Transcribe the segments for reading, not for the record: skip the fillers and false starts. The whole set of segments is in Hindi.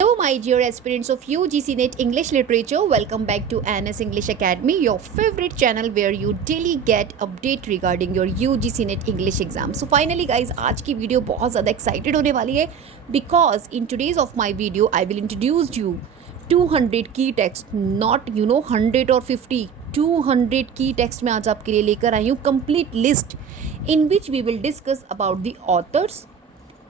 Hello, my dear aspirants of UGC NET English Literature. Welcome back to NS English Academy, your favorite channel where you daily get update regarding your UGC NET English exam. So finally, guys, आज की वीडियो बहुत ज़्यादा excited होने वाली है because in today's of my video, I will introduce you 200 key text, not 100 or 50. 200 key text मैं आज आपके लिए लेकर आई हूँ complete list in which we will discuss about the authors,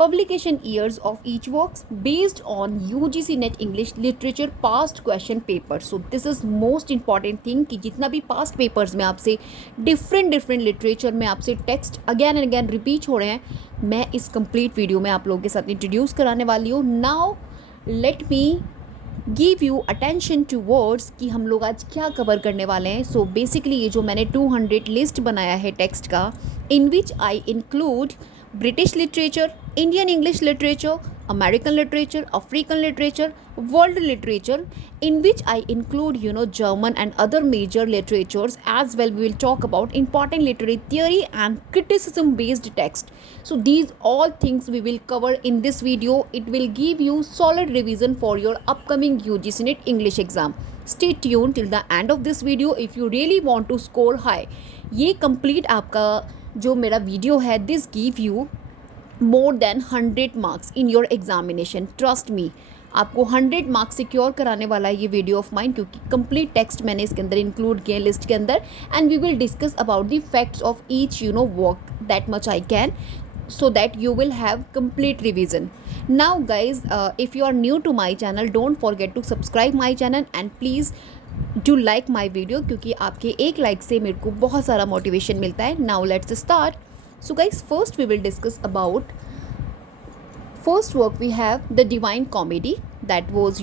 publication years of each works based on UGC NET English Literature past question paper. So this is most important thing कि जितना भी past papers में आपसे different literature में आपसे text again and again repeat हो रहे हैं, मैं इस complete video में आप लोगों के साथ introduce कराने वाली हूँ. Now let me give you attention to words कि हम लोग आज क्या कवर करने वाले हैं. सो बेसिकली ये जो मैंने 200 लिस्ट बनाया है टेक्स्ट का, in which I include British literature, Indian English literature, American literature, African literature, world literature, in which I include German and other major literatures as well. We will talk about important literary theory and criticism based text. So these all things we will cover in this video. It will give you solid revision for your upcoming UGC NET English exam. Stay tuned till the end of this video if you really want to score high. ये complete आपका जो मेरा वीडियो है, this give you more than 100 marks in your examination. Trust me, आपको 100 मार्क्स सिक्योर कराने वाला है ये वीडियो ऑफ माइन, क्योंकि कंप्लीट टेक्स्ट मैंने इसके अंदर इंक्लूड किए लिस्ट के अंदर. And we will discuss about the facts of each work that much I can, so that you will have complete revision. Now guys, if you are new to my channel, don't forget to subscribe my channel and please do like my video, क्योंकि आपके एक लाइक से मेरे को बहुत सारा मोटिवेशन मिलता है. Now let's start. So guys, first we will discuss about first work. We have the Divine Comedy, that was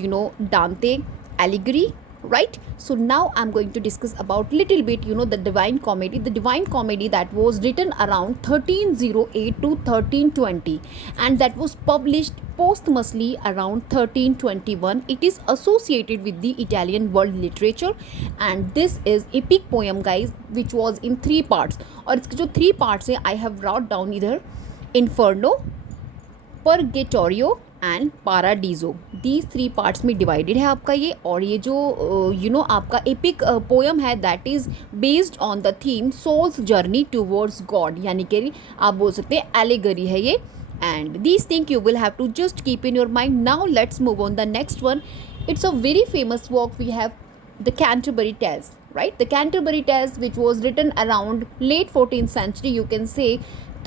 Dante Alighieri, right? So now I'm going to discuss about little bit the Divine Comedy. The Divine Comedy that was written around 1308 to 1320 and that was published posthumously around 1321. It is associated with the Italian world literature and this is epic poem guys, which was in 3 parts. और इसके जो 3 parts है I have brought down इधर Inferno, Purgatorio and Paradiso. These 3 parts में डिवाइडेड है आपका ये. और ये जो आपका एपिक पोएम है that is based on the theme soul's journey towards God, यानी कि आप बोल सकते हैं एलिगरी है ये. And these thing you will have to just keep in your mind. Now let's move on the next one. It's a very famous work. We have the Canterbury tales, right? The Canterbury Tales, which was written around late 14th century, you can say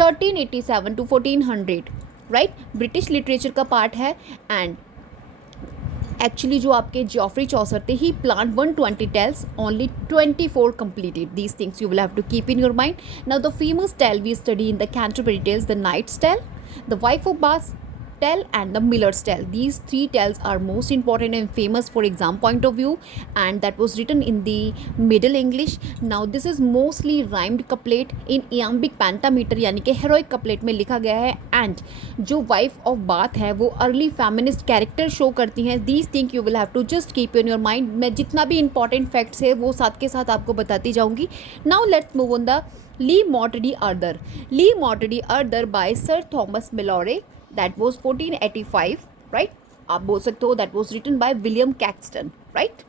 1387 to 1400, right. British literature का पार्ट है. एंड एक्चुअली जो आपके जॉफ्री चौसर थे ही plan 120 tales, only 24 completed. These things you will have to keep in your mind. Now the famous tale we study in the Canterbury Tales, the Knight's Tale, the Wife of Bath tale and the Miller's Tale. These 3 tales are most important and famous for exam point of view, and that was written in the Middle English. Now this is mostly rhymed couplet in iambic pentameter, यानी कि heroic couplet में लिखा गया है. and जो Wife of Bath है वो early feminist character show करती हैं. These things you will have to just keep in your mind. मैं जितना भी important facts है वो साथ के साथ आपको बताती जाऊँगी. Now let's move on the Lee Mortimer Arthur. Lee Mortimer Arthur by Sir Thomas Malory, that was 1485, right? आप बोल सकते हो that was written by William Caxton, right?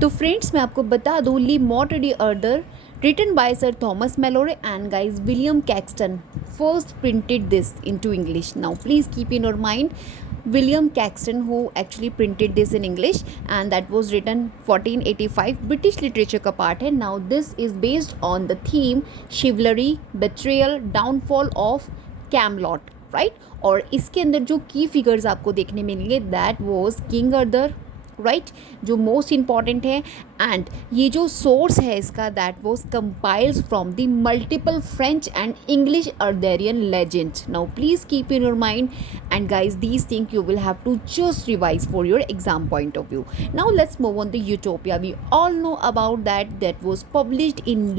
तो फ्रेंड्स मैं आपको बता दूँ, Le Morte d' Arthur written by Sir Thomas Malory and guys William Caxton first printed this into English. Now please keep in your mind William Caxton who actually printed this in English and that was written 1485. British literature का part है. Now this is based on the theme chivalry, betrayal, downfall of Camelot, right. और इसके अंदर जो की फिगर्स आपको देखने मिलेंगे that was King Arthur, right, जो मोस्ट इम्पॉर्टेंट है. एंड ये जो सोर्स है इसका that was compiles from the multiple French and English Arthurian legends. Now please keep in your mind and guys these thing you will have to just revise for your exam point of view. Now let's move on the Utopia. We all know about that was published in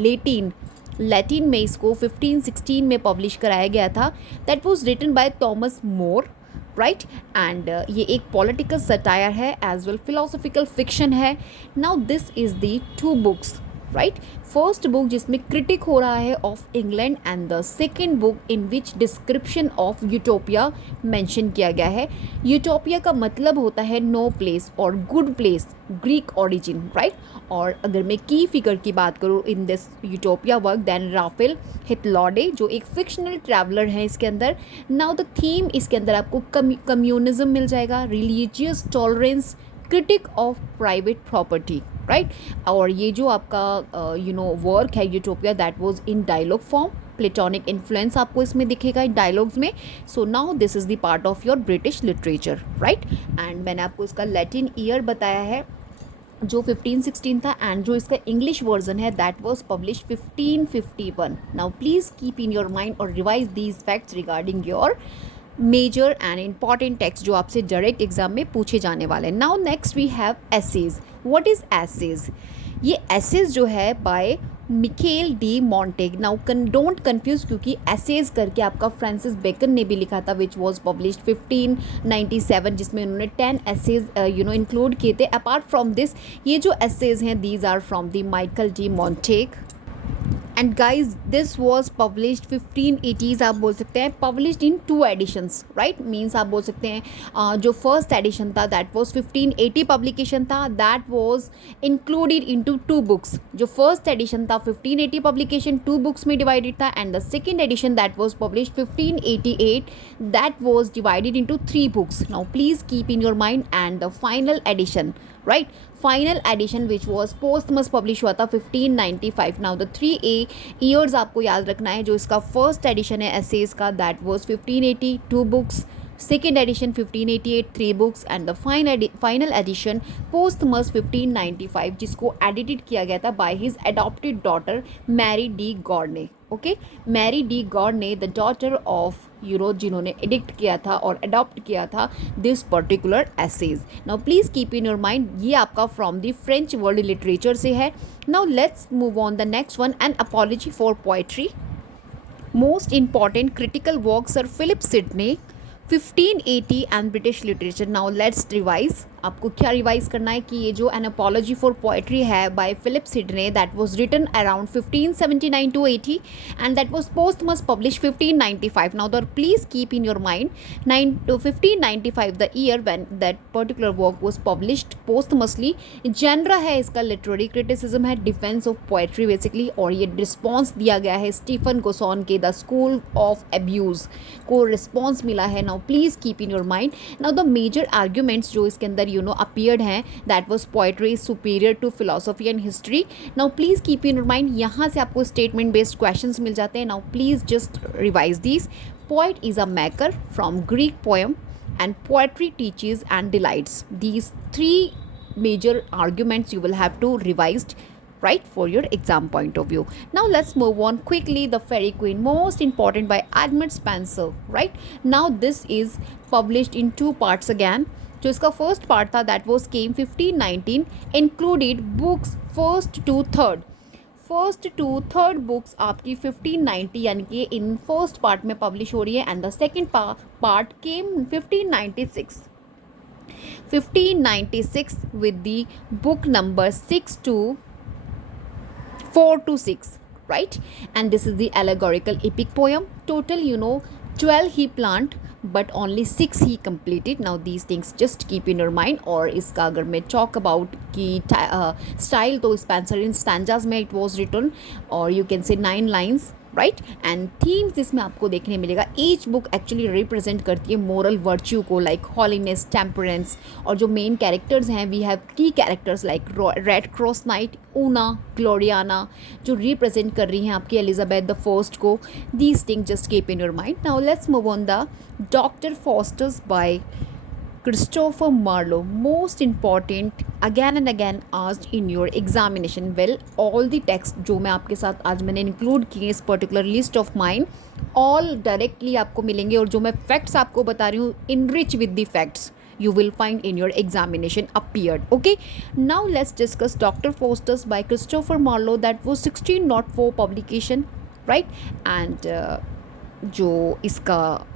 Latin में इसको 1516 में पब्लिश कराया गया था. That was written by Thomas More, right. And ये एक पॉलिटिकल सटायर है एज वेल फिलोसॉफिकल फिक्शन है. Now this is the 2 books right. First book जिसमें क्रिटिक हो रहा है of England and the second book in which description of Utopia mention किया गया है। यूटोपिया का मतलब होता है नो प्लेस और good place, Greek origin, right. और अगर मैं की फिगर की बात करूँ in this Utopia work then Raphael Hythloday जो एक फिक्शनल ट्रैवलर है इसके अंदर। नाउ द थीम इसके अंदर आपको कम्युनिज्म मिल जाएगा, religious tolerance, critique of private property, right. और ये जो आपका वर्क है Utopia that was in dialogue form, platonic influence आपको इसमें दिखेगा डायलॉग्स में। So now this is the part of your British literature, right. And मैंने आपको इसका लैटिन ईयर बताया है जो 1516 था एंड जो इसका इंग्लिश वर्जन है that was publish 1551। Now please keep in your mind और revise these facts regarding your major and important text जो आपसे डायरेक्ट एग्जाम में पूछे जाने वाले हैं। Now next we have essays. What is essays? ये एसेज जो है by Michel de Montaigne. Now don't confuse क्योंकि एसेज करके आपका फ्रांसिस बेकन ने भी लिखा था विच वॉज पब्लिश्ड 1597 जिसमें उन्होंने 10 एसेज इंक्लूड किए थे। अपार्ट फ्रॉम दिस ये जो एसेज हैं these are from the Michael de Montaigne and guys this was published 1580s आप बोल सकते हैं, published in 2 editions, right. Means आप बोल सकते हैं जो फर्स्ट एडिशन था दैट वॉज 1580 पब्लिकेशन था, that was included into 2 books. जो फर्स्ट एडिशन था 1580 पब्लिकेशन 2 बुक्स में डिवाइडेड था and the second edition that was published 1588 that was divided into 3 books. Now please keep in your mind and the final edition, right, final edition which was posthumous publish हुआ था 1595। नाउ द 3 ईयर्स आपको याद रखना है। जो इसका फर्स्ट एडिशन है एसेज का that was 1580 2 books, second edition 1588 3 books and the final edition posthumous 1595 जिसको एडिटेड किया गया था by his adopted daughter Marie de Gournay. Okay, Marie de Gournay the daughter of जिन्होंने एडिक्ट किया था और अडॉप्ट किया था this particular essays. Now please keep in your mind ये आपका from the French world literature से है। Now let's move on the next one, an apology for poetry. Most important critical works are Philip Sidney 1580 and British literature. Now let's revise. आपको क्या रिवाइज करना है कि ये जो एन अपॉलजी फॉर पोएट्री है by Philip Sidney that was written around 1579 to 80 and that was posthumous publish 1595। Now there please keep in your mind 1595 the year when that particular work was published posthumously. Genre है इसका लिटरेरी क्रिटिसिज्म है, डिफेंस ऑफ पोएट्री बेसिकली, और ये रिस्पॉन्स दिया गया है स्टीफन गोसॉन के द स्कूल ऑफ एब्यूज़ को रिस्पॉन्स मिला है। Now please keep in your mind. Now the major arguments जो इसके अंदर appeared हैं that was poetry is superior to philosophy and history. Now please keep in your mind यहाँ से आपको statement based questions मिल जाते हैं। Now please just revise these. Poet is a maker from Greek poem and poetry teaches and delights. These 3 major arguments you will have to revise, right, for your exam point of view. Now let's move on quickly. The Fairy Queen, most important, by Edmund Spenser, right. Now this is published in 2 parts again. जो इसका फर्स्ट पार्ट था that was came 1519 included books first to third books आपकी 1590 यानी कि इन फर्स्ट पार्ट में पब्लिश हो रही है and the second part came 1596 with the book number 4 to 6, right, and this is the allegorical epic poem. Total 12 he plant but only 6 he completed. Now these things just keep in your mind. और इसका अगर मैं talk about कि style तो Spenser in stanzas में it was written, or you can say 9 lines, right. And themes इसमें आपको देखने मिलेगा। ईच बुक एक्चुअली रिप्रेजेंट करती है मोरल वर्च्यू को, लाइक हॉलीनेस, टेम्परेंस, और जो मेन कैरेक्टर्स हैं we have key characters like Red Cross Knight, Una, Gloriana, जो रिप्रेजेंट कर रही हैं आपकी एलिजाबेथ द फर्स्ट को। These thing just keep in your mind. Now let's move on the doctor Faustus by Christopher Marlowe, most important, again and again asked in your examination. Well, all the text जो मैं आपके साथ आज मैंने include किए इस particular list of mine, all directly आपको मिलेंगे, और जो मैं facts आपको बता रही हूँ enrich with the facts you will find in your examination appeared. Okay, now let's discuss Dr. Faustus by Christopher Marlowe. That was 1604 publication, right, and जो इसका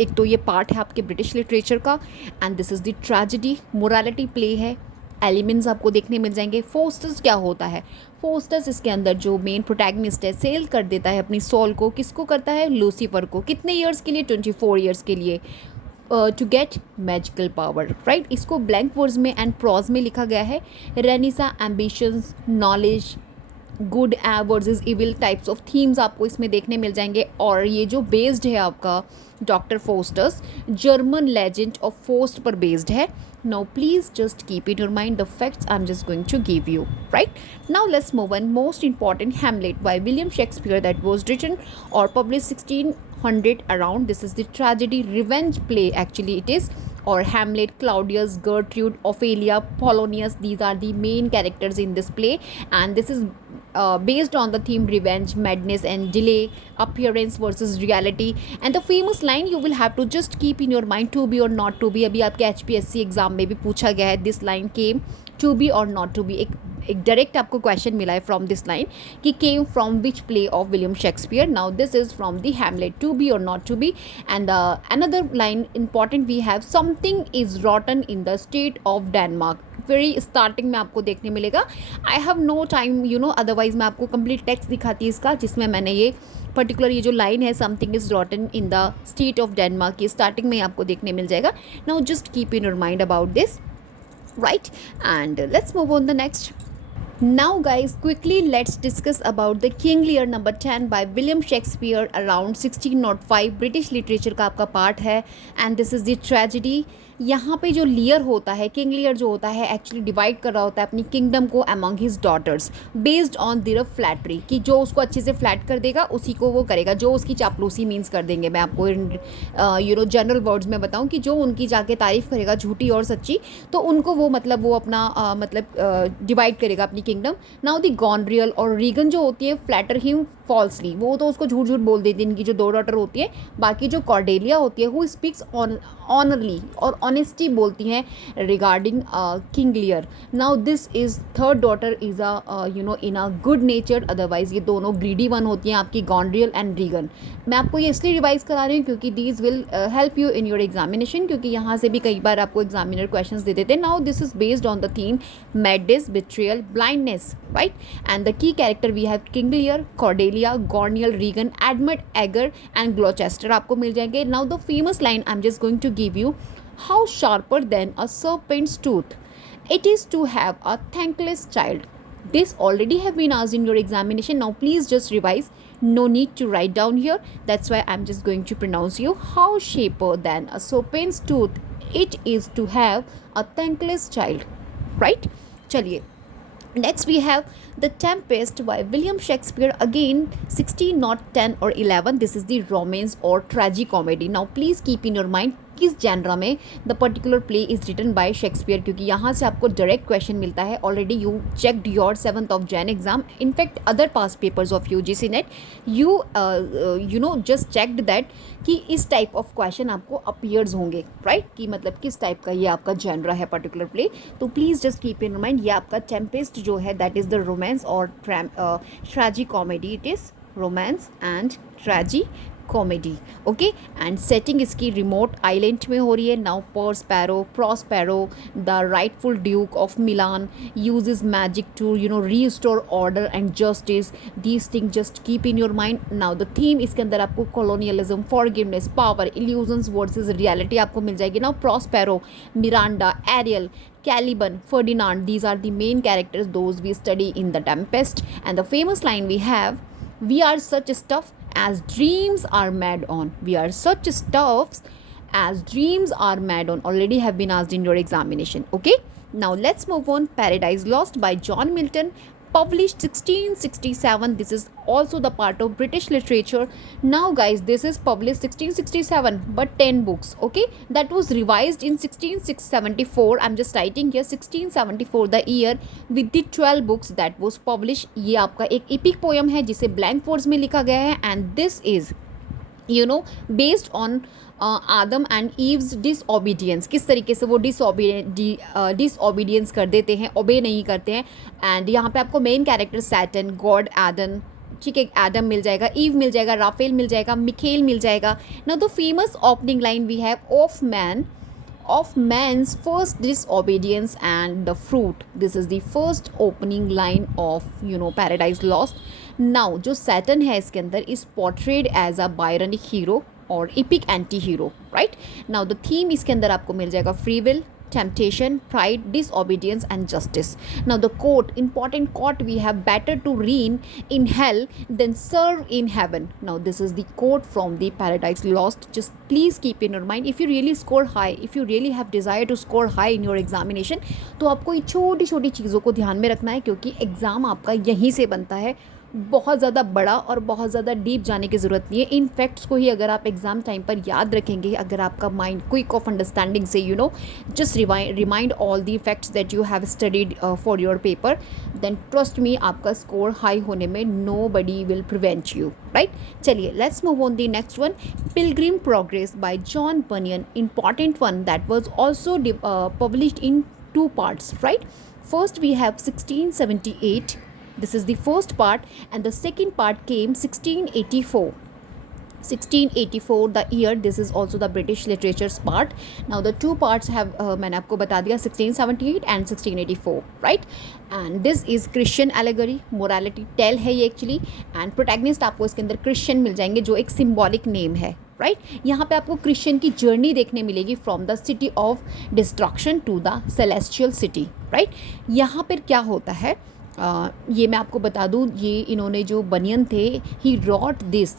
एक तो ये पार्ट है आपके ब्रिटिश लिटरेचर का, and this is the tragedy, morality play है, एलिमेंट्स आपको देखने मिल जाएंगे। फोस्टर्स क्या होता है? फोस्टर्स इसके अंदर जो मेन प्रोटैगनिस्ट है सेल कर देता है अपनी सोल को, किसको करता है? लूसीफर को। कितने ईयर्स के लिए? 24 ईयर्स के लिए, to get magical power, right. इसको ब्लैंक वर्ड्स में एंड प्रॉज में लिखा गया है। Renaissance, ambitions, knowledge, good versus evil types of themes आपको इसमें देखने मिल जाएंगे। और ये जो बेस्ड है आपका doctor Faustus, German legend of Faust पर बेस्ड है। Now please just keep in your mind the facts I am just going to give you, right. Now let's move on. Most important, Hamlet by William Shakespeare, that was written or published 1600 around. This is the tragedy revenge play actually it is, or Hamlet, Claudius, Gertrude, Ophelia, Polonius, these are the main characters in this play, and this is based on the theme revenge, madness and delay, appearance versus reality. And the famous line you will have to just keep in your mind, to be or not to be, अभी आपके HPSC एग्जाम में भी पूछा गया है, this line came to be or not to be, एक डायरेक्ट आपको क्वेश्चन मिला है फ्रॉम दिस लाइन कि came from which play of William Shakespeare. Now this is from the Hamlet, to be और not to be. And another line important we have, something is rotten in the state of Denmark. Very starting में आपको देखने मिलेगा। I have no time otherwise मैं आपको कंप्लीट टेक्स्ट दिखाती है इसका, जिसमें मैंने ये पर्टिकुलर ये जो लाइन है, something is rotten in the state of Denmark, ये स्टार्टिंग में आपको देखने मिल जाएगा। Now just keep in your mind about this, right? And let's move on the next. Now guys, quickly let's discuss about the King Lear number 10 by William Shakespeare around 1605, British literature का आपका पार्ट है। and this is the tragedy। यहाँ पे जो लियर होता है, किंग लियर जो होता है, एक्चुअली डिवाइड कर रहा होता है अपनी किंगडम को among his daughters based on their flattery, कि जो उसको अच्छे से फ्लैट कर देगा उसी को वो करेगा, जो उसकी चापलूसी मीन्स कर देंगे। मैं आपको जनरल वर्ड्स में बताऊं कि जो उनकी जाके तारीफ करेगा झूठी और सच्ची, तो उनको वो वो अपना डिवाइड करेगा अपनी किंगडम। नाउ द गॉनरियल और रीगन जो होती है, फ्लैटर हिम फॉल्सली, वो तो उसको झूठ झूठ बोल देती है, इनकी जो 2 डॉटर होती है। बाकी जो कॉर्डेलिया होती है, हु स्पीक्स ऑनरली और ऑनेस्टी बोलती हैं regarding King Lear. Now this is third daughter is in a good nature, otherwise ये दोनों ग्रीडी वन होती हैं आपकी, गॉनरियल एंड रीगन। मैं आपको ये इसलिए रिवाइज करा रही हूँ क्योंकि these will help you in your examination, क्योंकि यहाँ से भी कई बार आपको एग्जामिनर क्वेश्चन दे देते हैं। Now this is based on the theme madness, betrayal, blindness, right. And the key character we have King Lear, Cordelia, Goneril, Regan, Edmund, Edgar and Gloucester आपको मिल जाएंगे। Now the famous line I am just going to give you, how sharper than a serpent's tooth it is to have a thankless child. This already have been asked in your examination. Now please just revise, no need to write down here, that's why I'm just going to pronounce you, how sharper than a serpent's tooth it is to have a thankless child, right? चलिए next we have The Tempest by William Shakespeare, again 16 not 10 or 11. This is the romance or tragicomedy. Now please keep in your mind किस जेनरा में the particular play is written by Shakespeare, क्योंकि यहाँ से आपको डायरेक्ट क्वेश्चन मिलता है। Already you checked your 7th of Jan exam, in fact other past papers of UGC NET, you just checked that कि इस टाइप ऑफ क्वेश्चन आपको अपीयर्स होंगे, राइट, कि मतलब किस टाइप का ये आपका जेनरा है पर्टिकुलर प्ले। तो please just keep in mind, ये आपका टेम्पेस्ट जो है दैट इज़ द रोमांस और tragicomedy, it is romance and tragicomedy, okay. And setting इसकी रिमोट आइलैंड में हो रही है। Now Prospero the rightful duke of Milan uses magic to restore order and justice, these thing just keep in your mind. Now the theme इसके अंदर आपको colonialism, forgiveness, power, illusions versus reality आपको मिल जाएगी। Now Prospero, Miranda, Ariel, Caliban, Ferdinand, these are the main characters those we study in The Tempest. And the famous line we have, we are such stuff as dreams are mad on. We are such stuffs as dreams are mad on, already have been asked in your examination, okay. Now let's move on. Paradise Lost by John Milton, published 1667. This is also the part of British literature. Now guys, this is published 1667 but 10 books, okay. That was revised in 16674. I'm just writing here 1674 the year, with the 12 books that was published. ये आपका एक epic poem है जिसे blank words में लिखा गया है, and this is based on Adam and eaves disobedience, किस तरीके से वो डिसओबीडियंस कर देते हैं, ओबे नहीं करते हैं। एंड यहाँ पे आपको main character Satan, God Eden, ठीक है, एडम मिल जाएगा, ईव मिल जाएगा, राफेल मिल जाएगा, मिखेल मिल जाएगा। Now the famous opening line we have, of man of man's first disobedience and the fruit. This is the first opening line of Paradise Lost. Now जो Saturn है इसके अंदर is portrayed as a Byronic hero और epic anti hero, right? Now the theme इसके अंदर आपको मिल जाएगा free will, temptation, pride, disobedience and justice. Now the quote, important quote we have, better to reign in hell than serve in heaven. Now this is the quote from the Paradise Lost. Just please keep in your mind, if you really score high, if you really have desire to score high in your examination, तो आपको ये छोटी छोटी चीज़ों को ध्यान में रखना है, क्योंकि एग्ज़ाम आपका यहीं से बनता है. बहुत ज़्यादा बड़ा और बहुत ज़्यादा डीप जाने की ज़रूरत नहीं है. इन फैक्ट्स को ही अगर आप एग्ज़ाम टाइम पर याद रखेंगे, अगर आपका माइंड क्विक ऑफ अंडरस्टैंडिंग से just remind all the facts that you have studied for your paper, then trust me आपका स्कोर हाई होने में nobody will prevent you, right. चलिए let's move on the next one. Pilgrim progress by John Bunyan, important one that was also published in 2 parts, right? First we have 1678. This is the first part, and the second part came 1684. 1684 the year. This is also the British literature's part. Now the 2 parts have मैंने आपको बता दिया 1678 and 1684, right? And this is Christian allegory, morality tale है ये actually, and protagonist आपको इसके अंदर Christian मिल जाएंगे, जो एक symbolic name है, राइट. यहाँ पे आपको क्रिश्चियन की जर्नी देखने मिलेगी from the city of destruction to the celestial city, right. यहाँ पर क्या होता है, ये मैं आपको बता दूँ, ये इन्होंने जो बनियन थे, he wrote this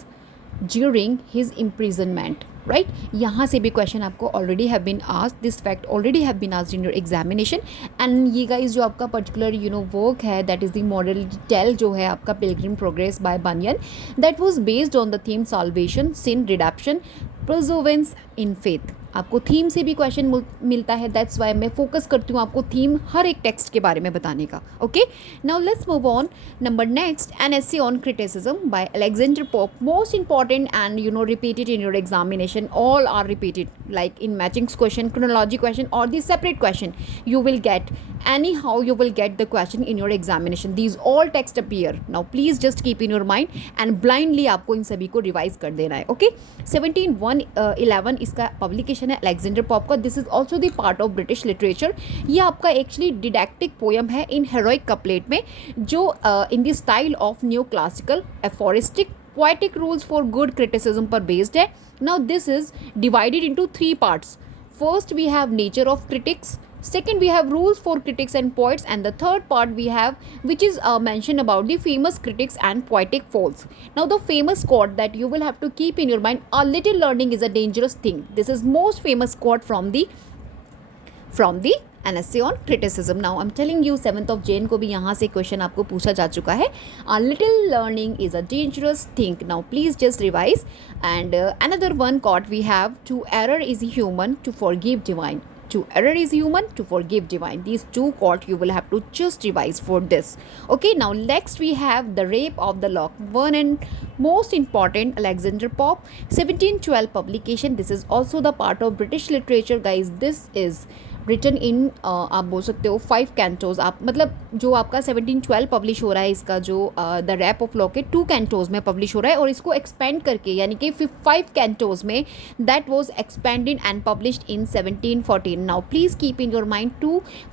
during his imprisonment, right. यहाँ से भी क्वेश्चन आपको already have been asked, this fact already have been asked in your examination. And ये गाइस जो आपका पर्टिकुलर वर्क है, that is the morality tale जो है आपका pilgrim progress by Bunyan, that was based on the theme salvation, sin, redemption, perseverance in faith. आपको थीम से भी क्वेश्चन मिलता है, दैट्स वाई मैं फोकस करती हूँ आपको थीम हर एक टेक्स्ट के बारे में बताने का. Okay, now let's move on. Number next, an essay on criticism by Alexander Pope, most important and repeated in your examination. All are repeated, like in matchings question, chronology question और the separate question you will get, anyhow you will get the question in your examination. These all text appear. Now please just keep in your mind and blindly आपको इन सभी को रिवाइज कर देना है. ओके, 1711 इसका पब्लिकेशन है अलेक्जेंडर पॉप का. This is also the part of British literature. ये आपका एक्चुअली डिडैक्टिक पोएम है इन हेरोइक कपलेट में, जो in the style of new classical aphoristic poetic rules for good criticism पर based है. Now this is divided into 3 parts. First we have nature of critics, second we have rules for critics and poets, and the third part we have, which is mentioned about the famous critics and poetic faults. Now the famous quote that you will have to keep in your mind, a little learning is a dangerous thing. This is most famous quote from the an essay on criticism. Now I'm telling you 7th of Jan को भी यहाँ से क्वेश्चन आपको पूछा जा चुका है. A little learning is a dangerous thing. Now please just revise. And another one quote we have, to error is human, to forgive divine. To error is human, to forgive divine. These 2 quotes you will have to just revise for this. Okay, now next we have the rape of the lock, one and most important, Alexander Pope, 1712 publication. This is also the part of British literature, guys. This is written in आप बोल सकते हो 5 कैंटोज. आप मतलब जो आपका 1712 पब्लिश हो रहा है, इसका जो द रैप ऑफ लॉ के 2 कैंटोज में पब्लिश हो रहा है, और इसको एक्सपेंड करके यानी कि 5 कैंटोज में that was expanded and published in 1714. Now please keep in your mind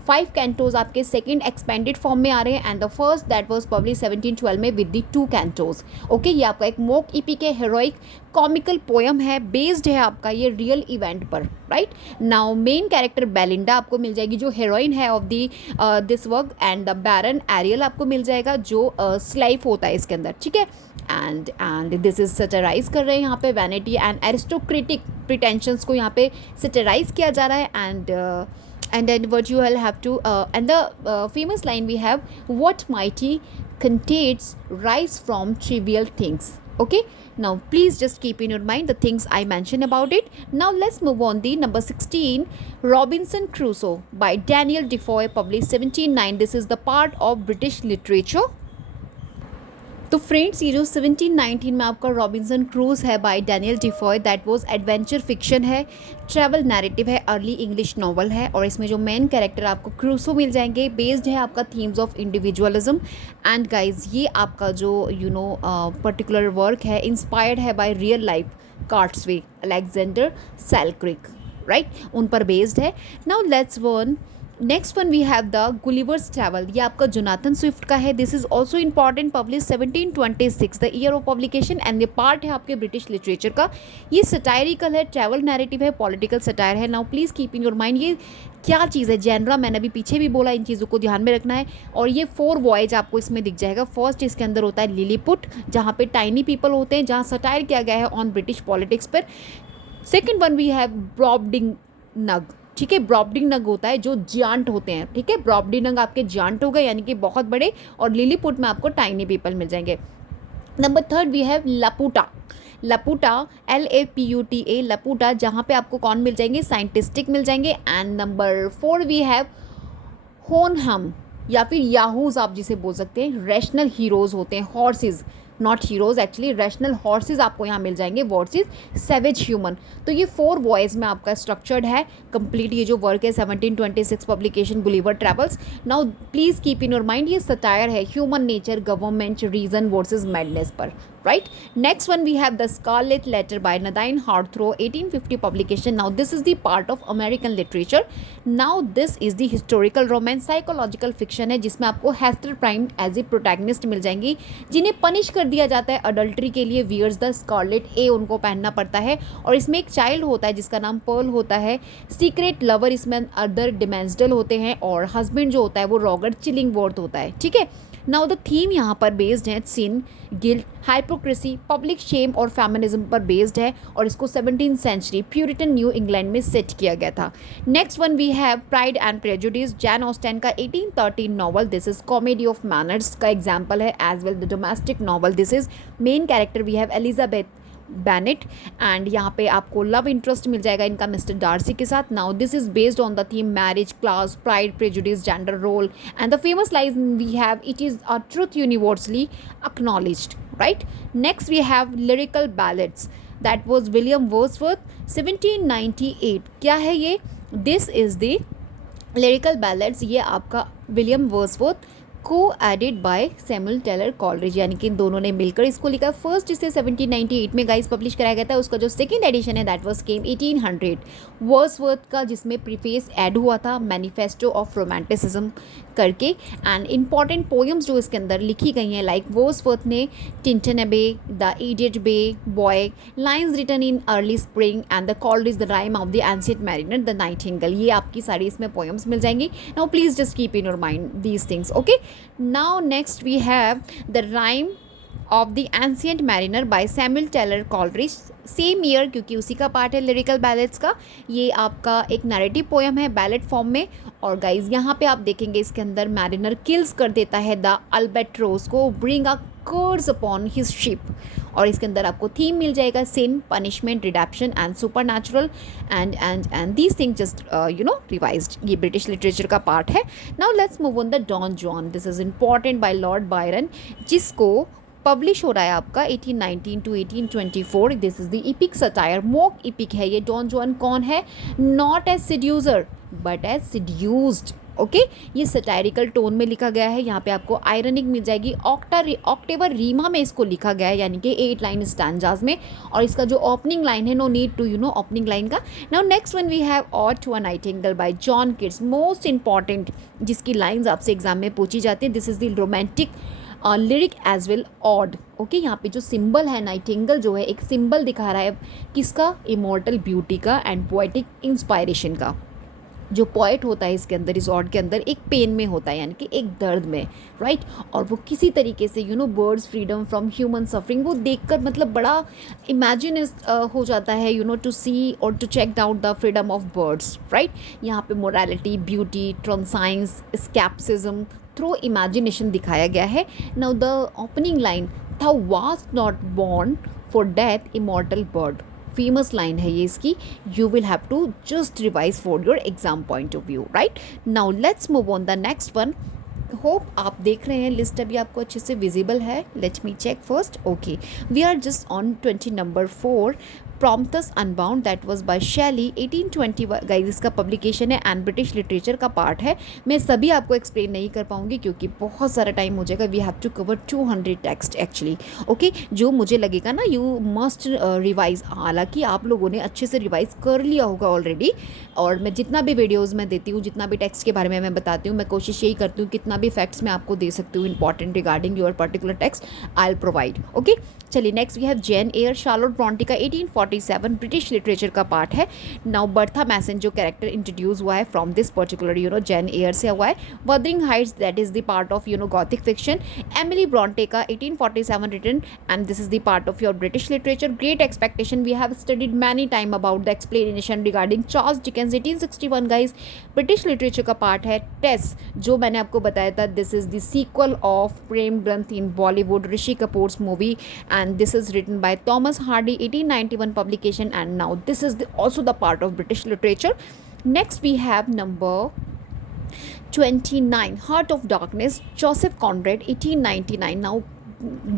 5 cantos आपके सेकेंड एक्सपेंडेड फॉर्म में आ रहे हैं, and the first that was publish 1712 में विद द 2 कैंटोज. ओके, ये आपका एक मॉक ईपी के हेरोइक कॉमिकल पोएम है, बेस्ड है आपका ये रियल इवेंट पर, right. Now main character Belinda आपको मिल जाएगी, जो हीरोइन है of the this work, and the baron Ariel आपको मिल जाएगा, जो स्लाइफ होता है इसके अंदर, ठीक है. एंड दिस इज सटराइज कर रहे हैं यहाँ पे वैनिटी एंड एरिस्टोक्रेटिक प्रिटेंशंस को यहाँ पे सटराइज किया जा रहा है. and then what you will have to and the famous line we have, what mighty contains rise from trivial things. Okay, now please just keep in your mind the things I mentioned about it. Now let's move on the number 16, Robinson Crusoe by Daniel Defoe, published 1709. This is the part of British literature. तो फ्रेंड्स, ये जो 1719 में आपका रॉबिन्सन क्रूज है by Daniel Defoe, that was adventure fiction है, ट्रैवल नैरेटिव है, अर्ली इंग्लिश नॉवल है, और इसमें जो मेन कैरेक्टर आपको क्रूसो मिल जाएंगे, बेस्ड है आपका themes of individualism. And guys, ये आपका जो पर्टिकुलर वर्क है इंस्पायर्ड है by real life castaway, Alexander Selkirk, right, उन पर बेस्ड है. Now let's one next one we have the Gulliver's travel. ये आपका जोनाथन स्विफ्ट का है. This is also important, publish 1726 the year of publication and ये पार्ट है आपके ब्रिटिश लिटरेचर का. ये सटायरिकल है, ट्रैवल नैरेटिव है, पॉलिटिकल सटायर है. Now please keep in your mind ये क्या चीज़ है. जेनरा मैंने अभी पीछे भी बोला, इन चीज़ों को ध्यान में रखना है. और ये 4 वॉयज आपको इसमें दिख जाएगा. फर्स्ट इसके अंदर होता है लिलीपुट, जहाँ पे टाइनी पीपल होते हैं, जहाँ सटायर किया गया है ऑन ब्रिटिश पॉलिटिक्स पर. सेकेंड वन वी हैव ब्रॉबडिंग नग. ठीक है, ब्रॉबडिंग नग होता है जो जियांट होते हैं. ठीक है, ब्रॉबडिंग नग आपके जियांट हो गए यानी कि बहुत बड़े, और लिलीपुट में आपको टाइनी पीपल मिल जाएंगे. Number third we have Laputa. Laputa LAPUTA Laputa, जहाँ पे आपको कौन मिल जाएंगे, साइंटिस्टिक मिल जाएंगे. And number 4 we have Houyhnhnm या फिर याहूज आप जिसे बोल सकते हैं. रैशनल हीरोज़ होते हैं, horse's, not heroes actually, rational horse's आपको यहाँ मिल जाएंगे वर्सेस सेवेज ह्यूमन. तो ये 4 वॉयज में आपका स्ट्रक्चर्ड है कंप्लीट ये जो वर्क है. 1726 publication Gulliver travels. Now please keep in your mind ये सटायर है human nature, government, reason versus madness पर. Right, next one we have the scarlet letter by Nathaniel हार्थ्रो 1850 publication. Now this is the part of American literature. Now this is the historical romance, psychological fiction है, जिसमें आपको Hester Prynne as a protagonist मिल जाएंगी, जिन्हें पनिश कर दिया जाता है अडल्ट्री के लिए. वियर्स द स्कारलेट ए उनको पहनना पड़ता है. और इसमें एक चाइल्ड होता है जिसका नाम पर्ल होता है. सीक्रेट लवर इसमें अदर डिमेंस्डल होते हैं, और हस्बैंड जो होता है वो रॉबर्ट चिलिंगवर्थ होता है. ठीक है, नाउ द थीम यहाँ पर बेस्ड है sin, guilt, hypocrisy, public shame और फेमिनिज्म पर बेस्ड है. और इसको 17th century Puritan New England में सेट किया गया था. Next one we have Pride and Prejudice, Jane Austen का 1813 novel. This is comedy of manners का एग्जाम्पल है, as well the domestic novel. This is main character we have Elizabeth Bennet, and यहाँ पे आपको लव इंटरेस्ट मिल जाएगा इनका मिस्टर डार्सी के साथ. Now this is based on the theme marriage, class, pride, prejudice, gender role, and the famous line we have it is a truth universally acknowledged. Right, next we have Lyrical Ballads, that was William Wordsworth 1798. क्या है ये, this is the Lyrical Ballads. ये आपका विलियम वर्ड्सवर्थ को aided by Samuel Taylor Coleridge, यानी कि इन दोनों ने मिलकर इसको लिखा. फर्स्ट इसे 1798 में गाइस पब्लिश कराया गया था. उसका जो सेकंड एडिशन है दैट वाज केम 1800 वर्ड्सवर्थ का, जिसमें प्रीफेस ऐड हुआ था मैनिफेस्टो ऑफ रोमांटिसिज्म करके. एंड इंपॉर्टेंट पोएम्स जो इसके अंदर लिखी गई हैं, लाइक वर्ड्सवर्थ ने Tintern Abbey, the idiot be boy, lines written in early spring, and the Coleridge, the rime of the ancient mariner, the nightingale. ये आपकी सारी इसमें पोएम्स मिल जाएंगी. Now please just keep in your mind these things. Okay, now next we have the rhyme of the ancient mariner by Samuel Taylor Coleridge, same year, क्योंकि उसी का पार्ट है लिरिकल बैलेट्स का. ये आपका एक नैरेटिव पोएम है बैलेट फॉर्म में. और गाइज यहाँ पे आप देखेंगे इसके अंदर मैरिनर किल्स कर देता है द अल्बेट्रोस को, bring a curse upon his ship. और इसके अंदर आपको थीम मिल जाएगा sin, punishment, redemption and supernatural, and these thing just revised. ये ब्रिटिश लिटरेचर का पार्ट है. Now let's move on the Don Juan. This is important by Lord Byron, जिसको पब्लिश हो रहा है आपका 1819 to 1824. This is the epic satire, mock epic है ये. डॉन जॉन कौन है, not as seducer but as seduced. Okay, ये सटायरिकल टोन में लिखा गया है. यहाँ पे आपको आयरनिक मिल जाएगी. ऑक्टेवर रीमा में इसको लिखा गया है, यानी कि 8 लाइन स्टैंजाज में. और इसका जो ओपनिंग लाइन है, no need to opening line का. Now next one we have ode to a nightingale by John Keats, most important, जिसकी लाइन्स आपसे एग्जाम में पूछी जाती है. This is the romantic lyric as well ode. Okay, यहाँ पे जो सिंबल है नाइटिंगेल जो है एक सिंबल दिखा रहा है किसका, इमॉर्टल ब्यूटी का एंड पोएटिक इंस्पायरेशन का. जो पोएट होता है इसके अंदर, इस ऑड के अंदर एक पेन में होता है, यानी कि एक दर्द में. राइट, और वो किसी तरीके से birds freedom from human suffering, वो देखकर मतलब बड़ा इमेजिनस हो जाता है टू सी और to check out the freedom of birds. Right, यहाँ पे morality, beauty, transience, escapism through imagination दिखाया गया है. Now the opening line, thou was not born for death, immortal bird. Famous line है ये इसकी. You will have to just revise for your exam point of view. Right, now let's move on the next one. Hope आप देख रहे हैं, लिस्ट अभी आपको अच्छे से विजिबल है. Let me check first. Okay, we are just on 20 number 4. Prometheus Unbound that was by Shelley 1820 guys इसका पब्लिकेशन है एंड ब्रिटिश लिटरेचर का पार्ट है। मैं सभी आपको एक्सप्लेन नहीं कर पाऊंगी क्योंकि बहुत सारा टाइम हो जाएगा, we have to cover 200 text actually. Okay, जो मुझे लगेगा ना यू मस्ट रिवाइज, हालांकि आप लोगों ने अच्छे से रिवाइज कर लिया होगा ऑलरेडी, और मैं जितना भी वीडियोज़ में देती हूँ, जितना भी टेक्स्ट के बारे में मैं बताती हूँ, मैं कोशिश यही करती हूँ कितना भी फैक्ट्स मैं आपको दे सकती हूँ important regarding your particular text I will provide. Okay, चलिए next we have Jane Eyre, Charlotte Bronte का 1847 ब्रिटिश लिटरेचर का पार्ट है। नाउ बर्था मैसन जो कैरेक्टर इंट्रोड्यूस हुआ है from this particular Jane Eyre से हुआ है। Wuthering Heights that is the part of gothic fiction. Emily Bronte का 1847 written and this is the part of your British literature. Great expectation we have studied many time about the explanation regarding Charles Dickens 1861 guys British literature का पार्ट है। टेस जो मैंने आपको बताया था, this is the sequel of Prem Granth in Bollywood, Rishi Kapoor's movie, and this is written by Thomas Hardy 1891 publication, and now this is also the part of British literature. Next we have number 29 Heart of Darkness, Joseph Conrad 1899. Now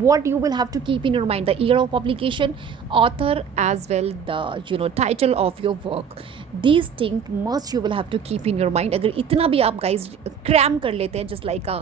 what you will have to keep in your mind, the year of publication, author, as well the title of your work. These things must you will have to keep in your mind. अगर इतना भी आप guys cram कर लेते हैं just like a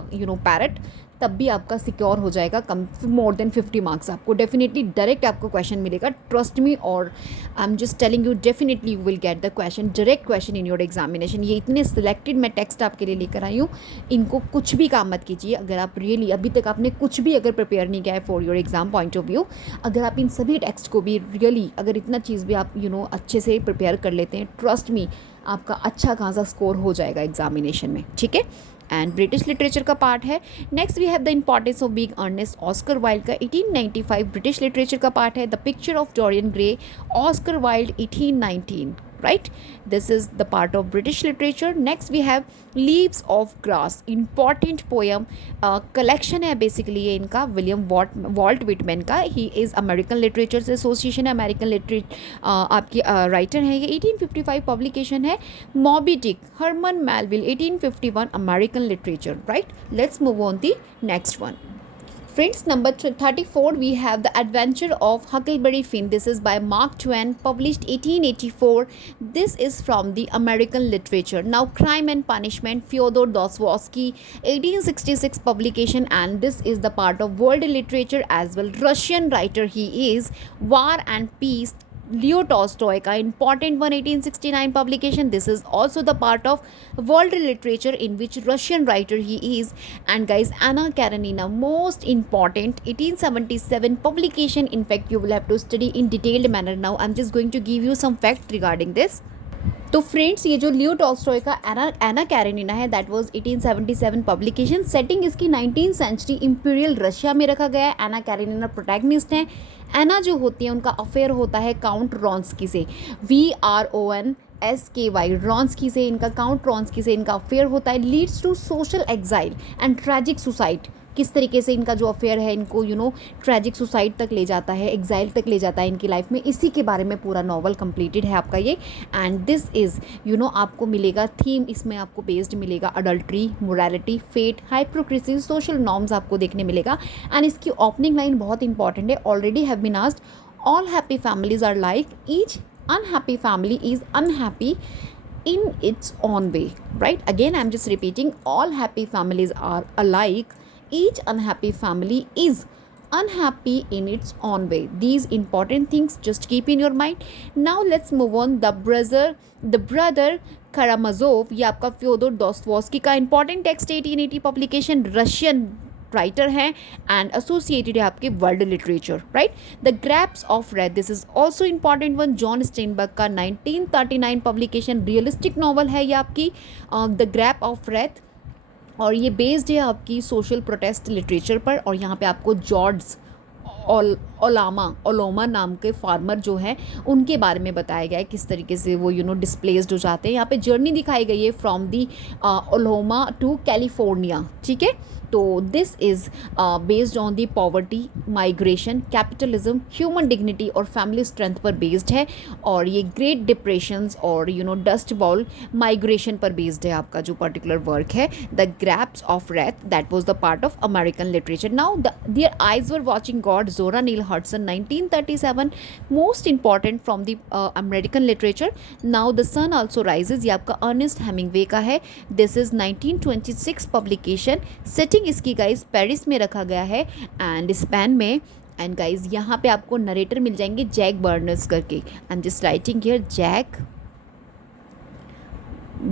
parrot, तब भी आपका सिक्योर हो जाएगा कम मोर देन 50 मार्क्स आपको डेफिनेटली डायरेक्ट आपको क्वेश्चन मिलेगा, ट्रस्ट मी, और आई am just telling you definitely you will get the question, direct question in your examination. ये इतने सिलेक्टेड मैं टेक्स्ट आपके लिए लेकर आई हूँ, इनको कुछ भी काम मत कीजिए। अगर आप रियली अभी तक आपने कुछ भी अगर प्रिपेयर नहीं किया है for your exam point of view, अगर आप इन सभी टेक्स्ट को भी रियली अगर इतना चीज़ भी आप अच्छे से प्रिपेयर कर लेते हैं, ट्रस्ट मी आपका अच्छा खासा स्कोर हो जाएगा एग्जामिनेशन में, ठीक है। एंड ब्रिटिश लिटरेचर का पार्ट है। Next we have the importance of being Earnest, Oscar Wilde का 1895 ब्रिटिश लिटरेचर का पार्ट है। The picture of Dorian Gray, Oscar Wilde 1819, right? This is the part of British literature. Next we have Leaves of Grass, important poem collection है basically ये इनका, विलियम वॉल्ट विटमैन का। ही इज़ अमेरिकन लिटरेचर से एसोसिएशन है, अमेरिकन आपकी राइटर है ये। 1855 पब्लिकेशन है। Moby Dick, Herman Melville 1851 American literature, right. Let's move on the next one. Friends, number 34 we have The Adventure of Huckleberry Finn. This is by Mark Twain, published 1884. This is from the American literature. Now Crime and Punishment, Fyodor Dostoevsky 1866 publication, and this is the part of world literature as well. Russian writer he is. War and Peace, Leo Tolstoy का important one 1869 publication. This is also the part of world literature in which Russian writer he is. And guys, Anna Karenina, most important 1877 publication. In fact, you will have to study in detailed manner. Now I'm just going to give you some facts regarding this. तो फ्रेंड्स, ये जो लियो टॉल्स्टॉय का एना कैरेनिना है, दैट वाज 1877 पब्लिकेशन। सेटिंग इसकी 19th सेंचुरी इंपीरियल रशिया में रखा गया है। एना कैरेनिना प्रोटैगनिस्ट हैं। एना जो होती है उनका अफेयर होता है काउंट रॉन्स्की से, VRONSKY, रॉन्स्की से इनका, काउंट रॉन्स्की से इनका अफेयर होता है। Leads to social exile and tragic suicide, किस तरीके से इनका जो अफेयर है इनको ट्रैजिक सुसाइड तक ले जाता है, एग्जाइल तक ले जाता है इनकी लाइफ में। इसी के बारे में पूरा नॉवल कंप्लीटेड है आपका ये। एंड दिस इज़ आपको मिलेगा थीम, इसमें आपको बेस्ड मिलेगा adultery, morality, fate, hypocrisy, social norms आपको देखने मिलेगा। एंड इसकी ओपनिंग लाइन बहुत इंपॉर्टेंट है, already have been asked, all happy families are like, each unhappy family is unhappy in its own way, right? Again I'm just repeating, all happy families are alike, each unhappy family is unhappy in its own way. These important things just keep in your mind. Now let's move on. The brother Karamazov, ये आपका फ्योदोर दोस्तोवस्की का important text 1880 publication, Russian writer हैं एंड एसोसिएटेड है आपके world literature, right. The grapes of wrath, this is also important one, John Steinbeck का 1939 पब्लिकेशन, रियलिस्टिक नॉवल है ये आपकी द ग्रैप ऑफ रेथ, और ये बेस्ड है आपकी सोशल प्रोटेस्ट लिटरेचर पर। और यहाँ पे आपको जॉर्ज ओलोमा नाम के फार्मर जो हैं उनके बारे में बताया गया है, किस तरीके से वो डिस्प्लेस्ड हो जाते हैं। यहाँ पे जर्नी दिखाई गई है from the Oklahoma to California, ठीक है। तो this is based on the poverty, migration, capitalism, human dignity और फैमिली स्ट्रेंथ पर बेस्ड है। और ये ग्रेट डिप्रेशंस और डस्ट बॉल माइग्रेशन पर बेस्ड है आपका जो पर्टिकुलर वर्क है। The grapes of wrath, that was the part of American literature. Now their eyes were watching God, Zora Neale Hudson 1937, most important from the American literature. Now the sun also rises, ये आपका अर्नेस्ट हेमिंगवे का है. This is 1926 publication. सेटिंग इसकी गाइज पेरिस में रखा गया है एंड स्पेन में. एंड गाइज यहाँ पे आपको नरेटर मिल जाएंगे जैक बार्नस करके. I am just writing here Jack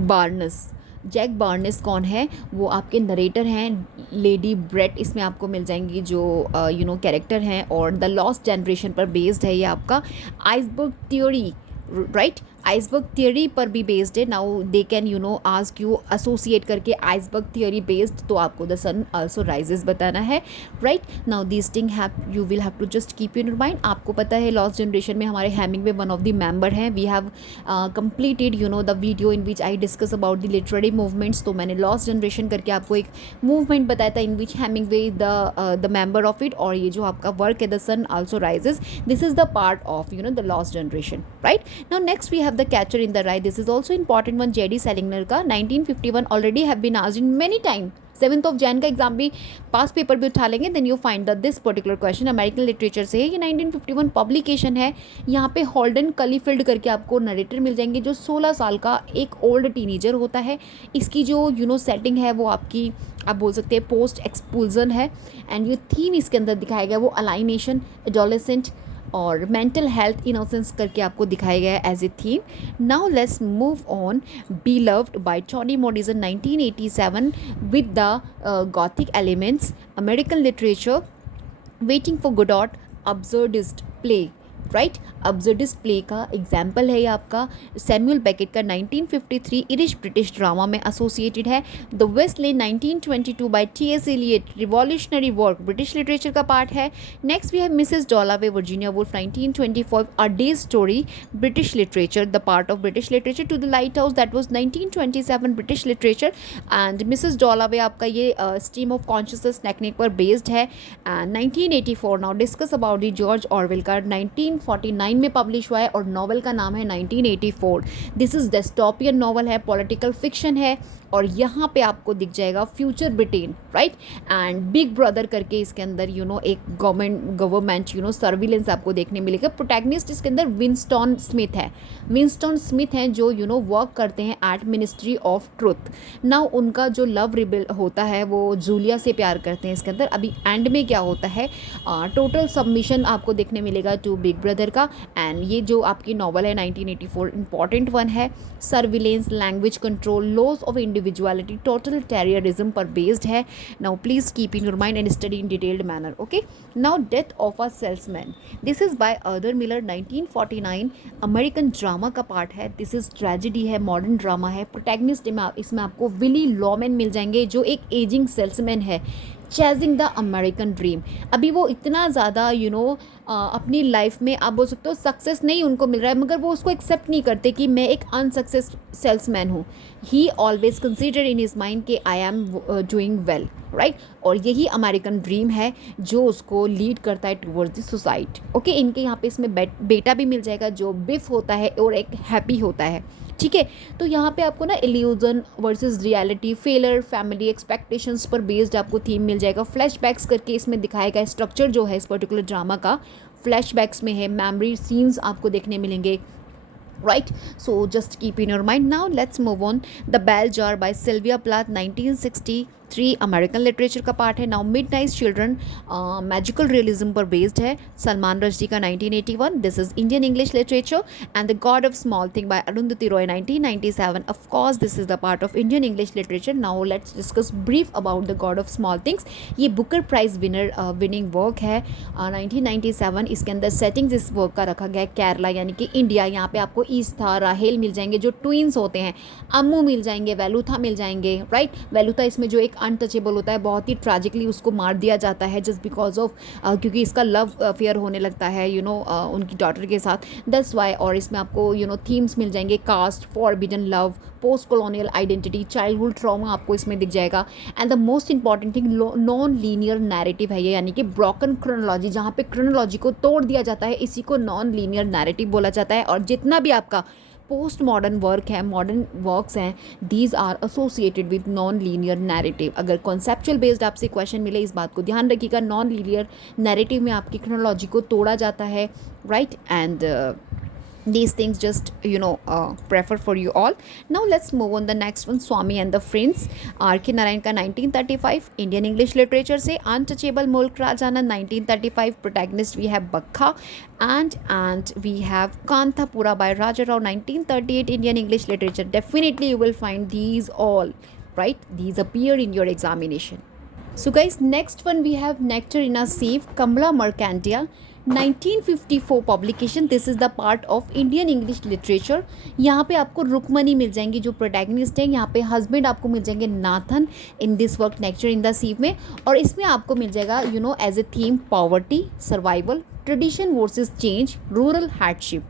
Barnes. Jack Barnes कौन है? वो आपके नरेटर हैं. लेडी ब्रेट इसमें आपको मिल जाएंगी जो कैरेक्टर हैं. और द लॉस्ट जनरेशन पर बेस्ड है ये आपका. Iceberg theory, right, iceberg theory पर भी बेस्ड है. Now they can ask you associate करके आइसबर्ग थियरी बेस्ड, तो आपको द सन आल्सो राइजेस बताना है, right. Now this thing you will have to just keep in your mind. आपको पता है लॉस्ट जनरेशन में हमारे Hemingway one of the member हैं. We have completed the video in which I discuss about the literary movements. तो मैंने लॉस्ट जनरेशन करके आपको एक मूवमेंट बताया था in which Hemingway the member of it. और ये जो आपका वर्क है the sun also rises, this is the part of the lost generation, right. Now next we The Catcher in the Rye. This is also important one. J.D. Salinger का 1951 already have been asked in many time. 7th of Jan का एग्जाम भी पास पेपर भी उठा लेंगे. Then you find this particular question American literature से है. ये 1951 पब्लिकेशन है. यहाँ पे हॉल्डन कलीफील्ड करके आपको नरेटर मिल जाएंगे जो 16 साल का एक ओल्ड टीनेजर होता है. इसकी जो सेटिंग है वो आपकी आप बोल सकते हैं पोस्ट एक्सपुल्जन है. एंड ये थीम इसके अंदर दिखाया गया वो अलाइनेशन, एडोलेसेंट और मेंटल हेल्थ इनोसेंस करके आपको दिखाया गया है as a theme. Now let's move on. Beloved by Toni Morrison 1987 with the gothic elements. American literature. Waiting for Godot. Absurdist play, right. Absurdist play का एग्जाम्पल है ये आपका. सैमुअल बेकेट का 1953 इरिश ब्रिटिश ड्रामा में एसोसिएटेड है. The waste land 1922 by T.S. Eliot revolutionary work British literature का पार्ट है. Next we have Mrs Dalloway Virginia Woolf 1924 a day story British literature, the part of British literature. To the lighthouse that was 1927 British literature. And Mrs Dalloway आपका ये स्ट्रीम ऑफ कॉन्शियसनेस टेक्निक पर बेस्ड है. And 1984 now discuss about the George Orwell का 1949 में पब्लिश हुआ है और नॉवल का नाम है 1984. दिस इज़ डिस्टोपियन नॉवल है, पॉलिटिकल फिक्शन है. और यहाँ पे आपको दिख जाएगा future Britain, right. And big brother करके इसके अंदर एक गवर्नमेंट सर्विलेंस आपको देखने मिलेगा. प्रोटैगनिस्ट इसके अंदर विंस्टन स्मिथ है. विंस्टन स्मिथ हैं जो वर्क करते हैं at ministry of truth. Now उनका जो लव रिबेल होता है वो जूलिया से प्यार करते हैं इसके अंदर. अभी एंड में क्या होता है टोटल सबमिशन आपको देखने मिलेगा टू बिग ब्रदर का. एंड ये जो आपकी नॉवल है 1984 इंपॉर्टेंट वन है. Surveillance, language control, loss of individuality, total terrorism पर बेस्ड है. Now please keep in your mind and study in detailed manner. Okay. Now death of a salesman. This is bye Arthur Miller 1949. American drama का पार्ट है. दिस इज ट्रेजेडी है, मॉडर्न ड्रामा है. प्रोटैगनिस्ट इसमें आपको विली लॉमैन मिल जाएंगे जो एक एजिंग सेल्समैन है. Chasing the American dream. अभी वो इतना ज़्यादा अपनी लाइफ में आप बोल सकते हो सक्सेस नहीं उनको मिल रहा है, मगर वो उसको एक्सेप्ट नहीं करते कि मैं एक अनसक्सेस सेल्समैन हूँ. He always consider in his mind कि I am doing well, right. और यही अमेरिकन ड्रीम है जो उसको लीड करता है टूवर्ड्स द सोसाइटी. ओके. इनके यहाँ पे इसमें बेटा भी मिल जाएगा जो बिफ होता है और एक हैप्पी होता है. ठीक है. तो यहाँ पे आपको illusion versus reality, failure, family expectations पर बेस्ड आपको थीम मिल जाएगा. फ्लैशबैक्स करके इसमें दिखाया गया स्ट्रक्चर जो है इस पर्टिकुलर ड्रामा का फ्लैशबैक्स में है. मेमोरी सीन्स आपको देखने मिलेंगे, right. So just keep in your mind. Now let's move on. The Bell Jar by Sylvia Plath 1963 American literature का पार्ट है. Now midnight children magical realism पर बेस्ड है. सलमान रश्दी का 1981. This is Indian English literature. And the god of small thing by Arundhati Roy 1997. Of course this is the part of Indian English literature. Now let's discuss brief about the god of small things. ये बुकर प्राइज विनिंग वर्क है 1997. इसके अंदर सेटिंग्स इस वर्क का रखा गया है केरला यानी कि इंडिया. यहाँ पे आपको ईस्था, राहेल मिल जाएंगे जो ट्विंस होते हैं. अम्मू मिल जाएंगे, वेलुथा मिल जाएंगे, राइट. वेलुथा इसमें जो एक अनटचेबल होता है, बहुत ही ट्रैजिकली उसको मार दिया जाता है जस्ट बिकॉज ऑफ क्योंकि इसका लव अफेयर होने लगता है उनकी डॉटर के साथ. That's why. और इसमें आपको थीम्स मिल जाएंगे. Caste, forbidden love, post colonial identity, childhood trauma आपको इसमें दिख जाएगा. And the most important thing non linear narrative है ये, यानी कि ब्रोकन क्रोनोलॉजी. जहाँ पे क्रोनोलॉजी को तोड़ दिया जाता है इसी को नॉन लीनियर नैरेटिव बोला जाता है. और जितना भी आपका पोस्ट मॉडर्न वर्क है, मॉडर्न वर्क्स हैं, these are associated with non linear narrative. अगर कॉन्सेप्चुअल बेस्ड आपसे क्वेश्चन मिले, इस बात को ध्यान रखिएगा, नॉन लीनियर नैरेटिव में आपकी क्रोनोलॉजी को तोड़ा जाता है, right. And these things just prefer for you all. Now let's move on the next one, Swami and the Friends, R.K. Narayan का 1935 इंडियन इंग्लिश लिटरेचर से। Untouchable Mulk Raj Anand 1935 protagonist we have Bakha and we have Kanthapura by Raja Rao 1938 Indian English literature. definitely you will find these all, right, these appear in your examination. So guys, next one we have Nectar in a Sieve, Kamala Mercantia 1954 publication. This is the part of Indian English literature. यहाँ पे आपको रुक्मणी मिल जाएंगी जो प्रोटैगनिस्ट है, यहाँ पे हस्बैंड आपको मिल जाएंगे Nathan in this work nectar in the sieve में, और इसमें आपको मिल जाएगा as a theme poverty, survival, tradition versus change, rural hardship.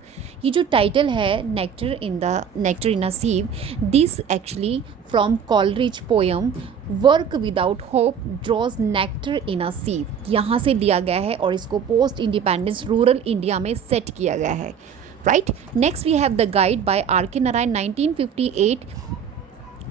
ये जो टाइटल है nectar in a sieve, this actually from Coleridge poem work without hope draws nectar in a sieve, यहाँ से लिया गया है और इसको पोस्ट इंडिपेंडेंस रूरल इंडिया में सेट किया गया है, right. Next we have the guide by R.K. Narayan 1958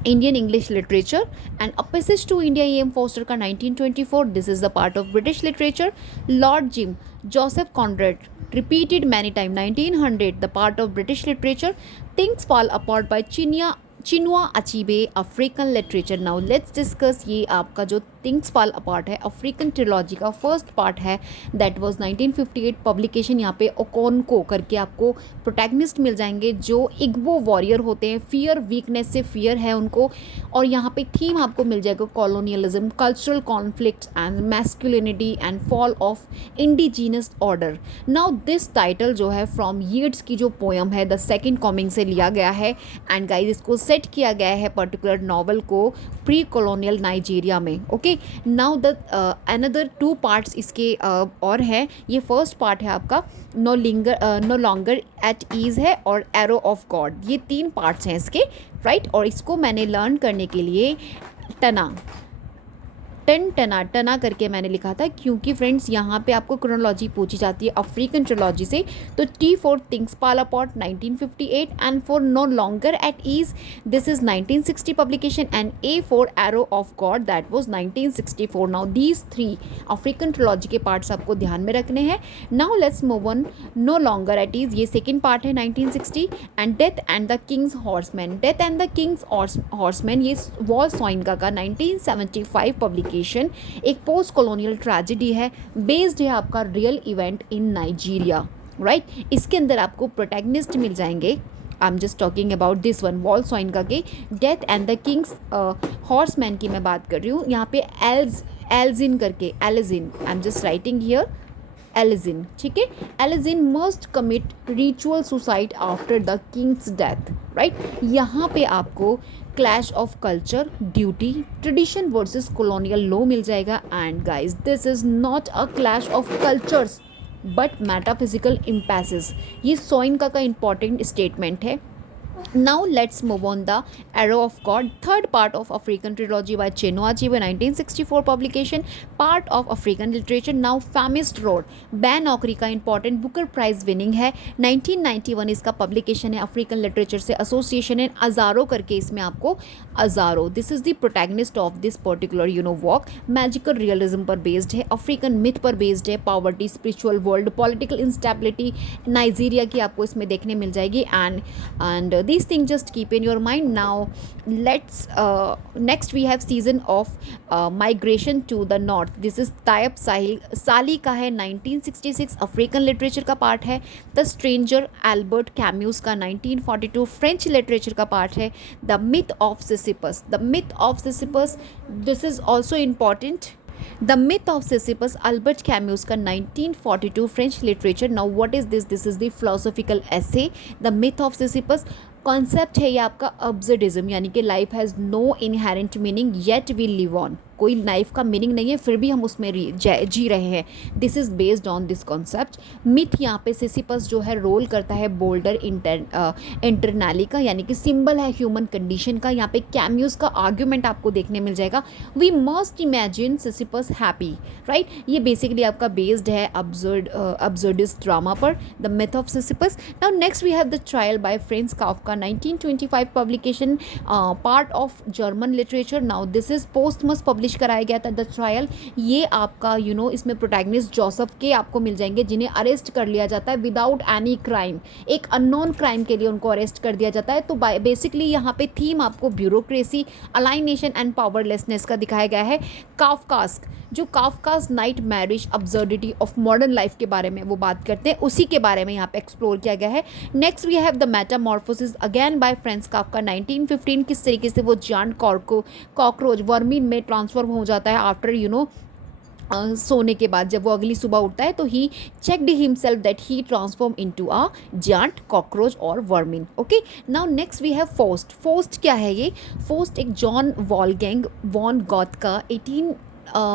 Indian English literature, and a passage to India E.M. Forster का 1924। This is the part of British literature. Lord Jim Joseph Conrad repeated many times 1900 the part of British literature. Things Fall Apart by Chinua Achebe, African literature. Now let's discuss ये आपका जो थिंग्स फॉल अपार्ट है अफ्रीकन ट्रिलॉजी का फर्स्ट पार्ट है, दैट वाज 1958 पब्लिकेशन। यहाँ पे ओकोनको करके आपको प्रोटैगनिस्ट मिल जाएंगे जो इग्बो वॉरियर होते हैं, फियर, वीकनेस से फियर है उनको, और यहाँ पे थीम आपको मिल जाएगा colonialism, cultural conflicts and masculinity and fall of indigenous order. Now this title जो है फ्रॉम यीट्स की जो पोयम है द सेकेंड कॉमिंग से लिया गया है, एंड गाइज इसको सेट किया गया है पर्टिकुलर नॉवल को प्री कॉलोनियल नाइजीरिया में, okay. Now the another two parts इसके और हैं। ये फर्स्ट पार्ट है आपका नो लॉन्गर एट ईज है, और एरो ऑफ गॉड, ये 3 पार्ट्स हैं इसके, राइट। और इसको मैंने लर्न करने के लिए टना करके मैंने लिखा था, क्योंकि फ्रेंड्स यहाँ पे आपको क्रोनोलॉजी पूछी जाती है अफ्रीकन ट्रिलॉजी से। तो T for things fall apart 1958, and for no longer at ease this is 1960 publication, and A for arrow of god that was 1964। Now these 3 African trilogy के पार्ट्स आपको ध्यान में रखने हैं। Now let's move on. No longer at ease ये सेकेंड पार्ट है 1960, and death and the king's horseman. Death and the king's horseman ये वॉल सोइनका का 1975 पब्लिकेशन, एक पोस्ट कॉलोनियल ट्रेजेडी है, बेस्ड है आपका real event in Nigeria, right. इसके अंदर आपको प्रोटैगनिस्ट मिल जाएंगे, I am just talking about this one, Wole Soyinka के death and the king's horseman की मैं बात कर रही हूँ। यहाँ पे एल्जिन करके, Elesin, I am just writing here Elesin, ठीक है। Elesin must commit ritual suicide after the king's death, right. यहाँ पे आपको clash of culture, duty, tradition versus colonial law मिल जाएगा, and guys this is not a clash of cultures but metaphysical impasses. ये सोइनका का इंपॉर्टेंट स्टेटमेंट है। Now let's move on the Arrow of God, third part of African trilogy by Chinua Achebe 1964 publication, part of African literature. Now Famist Road, ban नौकरी का important बुकर प्राइज विनिंग है, 1991 इसका publication है, African literature से association है, अजारो करके इसमें आपको अजारो, this is the protagonist of this particular work, magical realism पर based है, African myth पर based है, poverty, spiritual world, political instability, Nigeria की आपको इसमें देखने मिल जाएगी, and these things just keep in your mind. Now let's next we have season of migration to the north. This is Tayyip साली का है, 1966 अफ्रीकन लिटरेचर का पार्ट है। द स्ट्रेंजर एल्बर्ट कैम्यूस का 1942 फ्रेंच लिटरेचर का पार्ट है। The myth of Sisyphus, the myth of Sisyphus, this is also important. The myth of Sisyphus Albert Camus का 1942 French literature. Now what is this? This is the philosophical essay. The myth of Sisyphus concept है ये आपका अब्सर्डिज्म, यानी कि life has no inherent meaning yet we live on, कोई लाइफ का मीनिंग नहीं है फिर भी हम उसमें जी रहे हैं। This is based on this concept. Myth यहाँ पे सिसिपस जो है रोल करता है बोल्डर इंटरनली का, यानी कि सिंबल है ह्यूमन कंडीशन का। यहाँ पे कैम्यूज का आर्ग्यूमेंट आपको देखने मिल जाएगा। We must imagine Sisyphus happy, right. ये बेसिकली आपका बेस्ड है अब्सर्डिस्ट ड्रामा पर, the myth of Sisyphus. Now next we have the trial by Franz Kafka 1925 publication, part of German literature. Now this is posthumous publish कराया गया था द ट्रायल। ये आपका इसमें प्रोटैगनिस्ट जोसेफ के आपको मिल जाएंगे जिन्हें अरेस्ट कर लिया जाता है विदाउट एनी क्राइम। एक अननोन क्राइम के लिए उनको अरेस्ट कर दिया जाता है। तो बेसिकली यहाँ पे थीम आपको ब्यूरोक्रेसी, अलाइनेशन एंड पावरलेसनेस का दिखाया गया है। काफ्कास्क, जो Kafka's nightmarish absurdity of modern life के बारे में वो बात करते हैं, उसी के बारे में यहाँ पे एक्सप्लोर किया गया है। Next we have the metamorphosis again by Franz Kafka 1915। किस तरीके से वो जान कॉकरोच वर्मिन में ट्रांसफॉर्म हो जाता है आफ्टर सोने के बाद। जब वो अगली सुबह उठता है तो he checked himself that he transform into a giant cockroach और vermin. Okay, now next we have Faust. Faust क्या है? ये फोस्ट एक जॉन वॉल्गैंग वॉन गॉथ का 18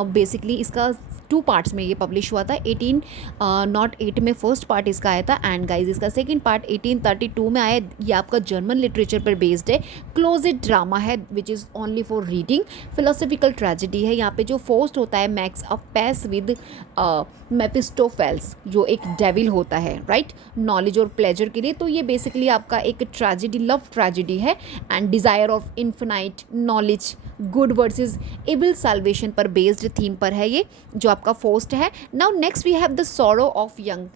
बेसिकली इसका 2 पार्ट्स में ये पब्लिश हुआ था। 1808 में फर्स्ट पार्ट इसका आया था एंड गाइज इसका सेकंड पार्ट 1832 में आया। ये आपका जर्मन लिटरेचर पर बेस्ड है। क्लोजेड ड्रामा है which is only for reading. Philosophical tragedy है। यहाँ पे जो फोस्ट होता है मैक्स अ पैस विद मेफिस्टोफेल्स, जो एक डेविल होता है, राइट, नॉलेज और प्लेजर के लिए। तो ये बेसिकली आपका एक ट्रेजेडी, लव ट्रेजेडी है and desire of infinite knowledge, good versus evil salvation पर बेस्ड थीम पर है ये जो आपका फोस्ट है। Now next we have the sorrow of young.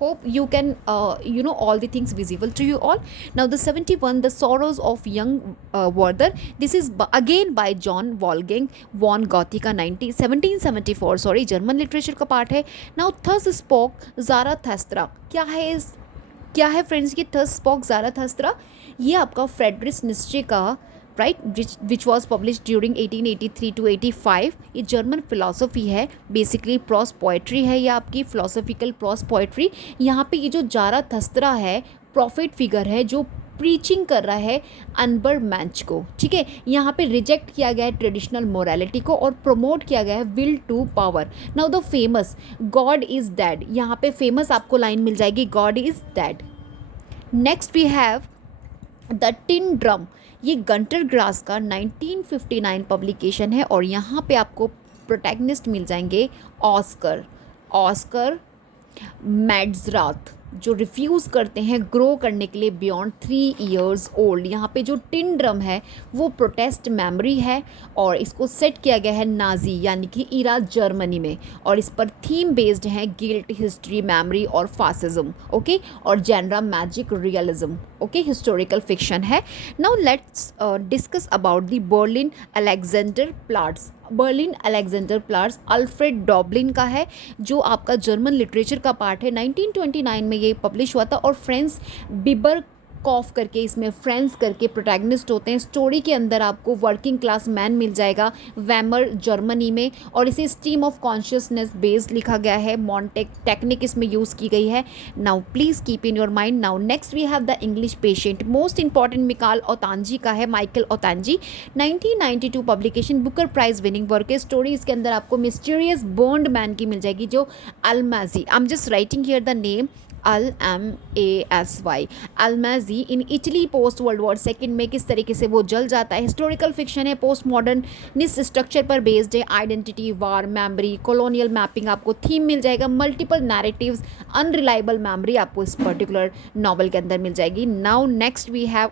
Hope you can all the things visible to you all. Now the 71 the sorrows of young Werther, this is again by John Wolfgang von Goethe का 1774 सॉरी जर्मन लिटरेचर का पार्ट है। नाउ थस स्पोक ज़ाराथस्त्रा, क्या है फ्रेंड्स ये थस स्पोक ज़ाराथस्त्रा? ये आपका फ्रेडरिक निश्चे का, right, which was publish during 1883 to 85। ये जर्मन फिलोसफी है, बेसिकली प्रॉस पोएट्री है, ये आपकी फिलोसफिकल प्रॉस पोएट्री। यहाँ पे ये जो ज़ाराथस्त्रा है प्रॉफिट फिगर है जो प्रीचिंग कर रहा है अनबर मैच को, ठीक है। यहाँ पे रिजेक्ट किया गया है ट्रेडिशनल मोरालिटी को और प्रमोट किया गया है will to power. Now the famous God is dead, यहाँ पे फेमस आपको लाइन मिल जाएगी God is dead. Next we have the tin drum. ये गंटर ग्रास का 1959 पब्लिकेशन है और यहाँ पे आपको प्रोटैगनिस्ट मिल जाएंगे ऑस्कर मैड्सराथ, जो रिफ्यूज़ करते हैं ग्रो करने के लिए बियॉन्ड 3 years ओल्ड। यहाँ पे जो टिन ड्रम है वो प्रोटेस्ट मेमोरी है और इसको सेट किया गया है नाजी यानी कि इरा जर्मनी में, और इस पर थीम बेस्ड है गिल्ट, हिस्ट्री, मेमोरी और फासिज्म, ओके, और genre magic realism, okay, historical fiction है। Now let's discuss about the Berlin Alexanderplatz. Berlin Alexanderplatz Alfred Doblin का है जो आपका जर्मन लिटरेचर का पार्ट है। 1929 में ये पब्लिश हुआ था और फ्रेंस बिबर कॉफ करके इसमें फ्रेंड्स करके प्रोटैगनिस्ट होते हैं। स्टोरी के अंदर आपको वर्किंग क्लास मैन मिल जाएगा वैमर जर्मनी में, और इसे स्ट्रीम ऑफ कॉन्शियसनेस बेस्ड लिखा गया है। मॉन्टेक टेक्निक इसमें यूज़ की गई है। Now please keep in your mind. Now next we have the English patient, most important Michael ओतांजी का है, माइकल ओतांजी 1992 publication, Booker prize winning work है। स्टोरी इसके अंदर आपको मिस्टीरियस बर्न्ड मैन की मिल जाएगी जो Almasy, I am just writing here the name Almasy, Almasy in Italy post world war second में किस तरीके से वो जल जाता है। हिस्टोरिकल फिक्शन है, पोस्ट मॉडर्निस्ट स्ट्रक्चर पर बेस्ड है। Identity, war, memory, colonial mapping आपको थीम मिल जाएगा। मल्टीपल नैरेटिव्स, अनरिलायबल मेमोरी आपको इस पर्टिकुलर नॉवल के अंदर मिल जाएगी। Now next we have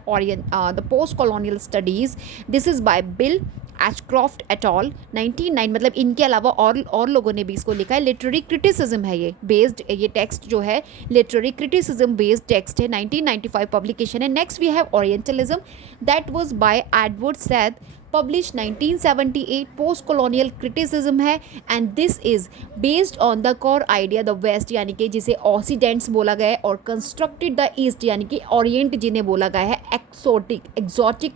the post colonial studies, this is by Bill Ashcroft et al 1909, मतलब इनके अलावा और लोगों ने भी इसको लिखा है। लिटरेरी क्रिटिसिज्म है ये बेस्ड, ये टेक्स्ट जो है लिटरेरी क्रिटिसिज्म बेस्ड टेक्स्ट है, 1995 पब्लिकेशन है। Next we have orientalism, that was by Edward Said, publish 1978, post colonial criticism है and this is based on the core idea the west, यानी कि जिसे ऑक्सीडेंट्स बोला गया है, और कंस्ट्रक्टेड द ईस्ट, यानी कि ओरिएंट जिन्हें बोला गया है एक्सोटिक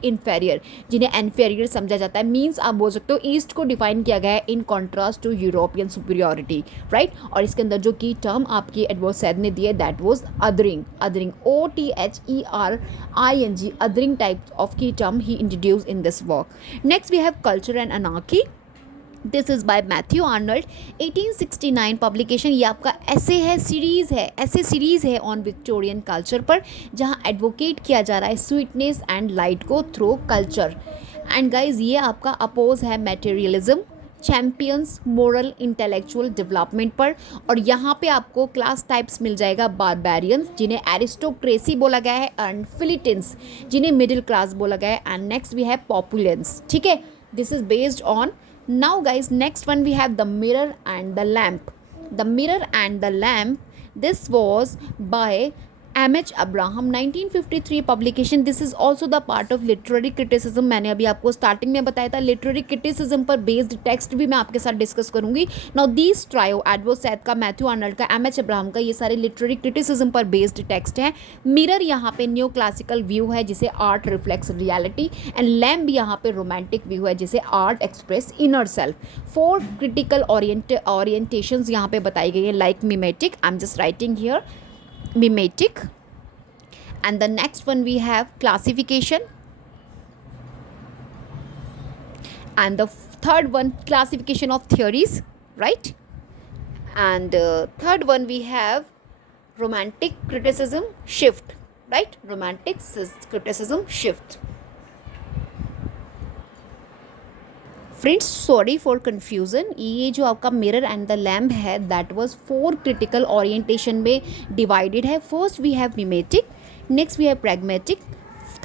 इन्फेरियर, जिन्हें इन्फेरियर समझा जाता है। मीन्स आप बोल सकते हो ईस्ट को डिफाइन किया गया है in contrast to European superiority, right. और इसके अंदर जो की टर्म आपकी एडवर्ड सैद ने दी है that was othering, OTHERING, othering type of की term he introduce in this work. Next we have culture and anarchy. This is by Matthew Arnold, 1869 publication. ये आपका ऐसे है, सीरीज़ है, ऐसे सीरीज़ है ऑन विक्टोरियन कल्चर पर, जहाँ एडवोकेट किया जा रहा है स्वीटनेस एंड लाइट को थ्रू कल्चर। एंड गाइज ये आपका अपोज है materialism, champions moral intellectual development पर। और यहाँ पे आपको क्लास टाइप्स मिल जाएगा, बारबेरियंस जिन्हें एरिस्टोक्रेसी बोला गया है, एंड फिलिटिन्स जिन्हें मिडिल क्लास बोला गया है, एंड नेक्स्ट वी हैव पॉपुलेंस। ठीक है, this is based on. Now guys, next one we have The Mirror and the Lamp. The Mirror and the Lamp, this was by M.H. Abraham, 1953 publication. This is also the part of literary criticism. मैंने अभी आपको स्टार्टिंग में बताया था लिटरेरी क्रिटिसिज्म पर बेस्ड टेक्स्ट भी मैं आपके साथ डिस्कस करूंगी। Now these trio, Edward Said का, मैथ्यू आर्नल्ड का, एम एच अब्राहम का, ये सारे लिटरेरी क्रिटिसिज्म पर बेस्ड टेक्स्ट हैं। मिरर यहाँ पे न्यू क्लासिकल व्यू है जिसे art reflex reality, and lamp यहाँ पे रोमांटिक व्यू है जिसे art express inner self. 4 critical orientations यहाँ पे बताई गई है, like mimetic, I am just writing here mimetic, and the next one we have classification, and the third one classification of theories, right? And third one we have romantic criticism shift, right? Criticism shift. Friends sorry for confusion, ये जो आपका मिरर एंड द लैम्प है दैट वाज 4 क्रिटिकल ओरिएंटेशन में डिवाइडेड है। First we have mimetic, next we have pragmatic,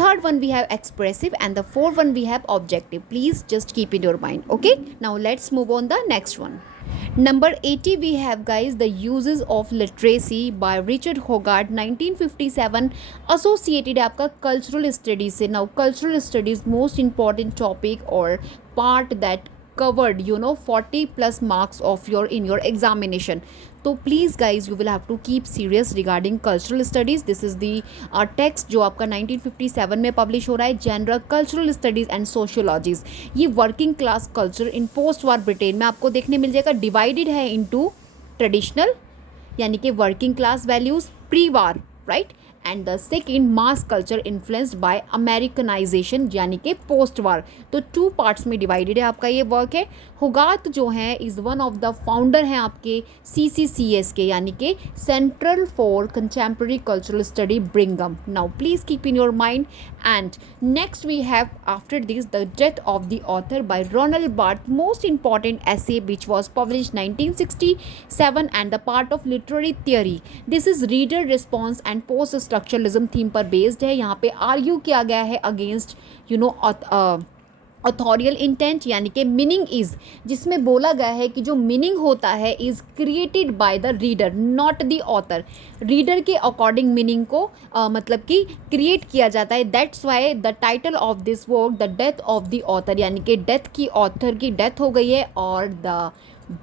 third one we have expressive, and the fourth one we have objective. Please just keep in your mind. Okay, now let's move on the next one. Number 80 we have guys The Uses of Literacy by Richard Hogarth, 1957, associated है आपका cultural studies से। Now cultural studies most important topic or part that covered 40 plus marks of in your examination. तो please guys you will have to keep serious regarding cultural studies. This is the text जो आपका 1957 में पब्लिश हो रहा है, general cultural studies and sociologies. ये working class culture in post war Britain में आपको देखने मिल जाएगा। डिवाइडेड है इनटू ट्रेडिशनल यानी कि working class values, pre war, right, and the second mass culture influenced by Americanisation यानी कि पोस्ट वार। तो 2 पार्ट्स में डिवाइडेड है आपका ये वर्क है। होगार्थ जो है is one of the founder हैं आपके CCCS के यानी कि central for contemporary cultural study Birmingham. Now please keep in your mind. And next we have after this the death of the author by Ronald Barthes, most important essay which was published 1967 and the part of literary theory. This is reader response and post structuralism theme पर बेस्ड है। यहाँ पे आर्ग्यू किया गया है अगेंस्ट ऑथोरियल इंटेंट यानी कि मीनिंग इज़, जिसमें बोला गया है कि जो मीनिंग होता है is created by the reader not the author. Reader के अकॉर्डिंग मीनिंग को मतलब कि क्रिएट किया जाता है। That's why the title of this work the death of the author, यानी कि डेथ की, ऑथर की डेथ हो गई है, और the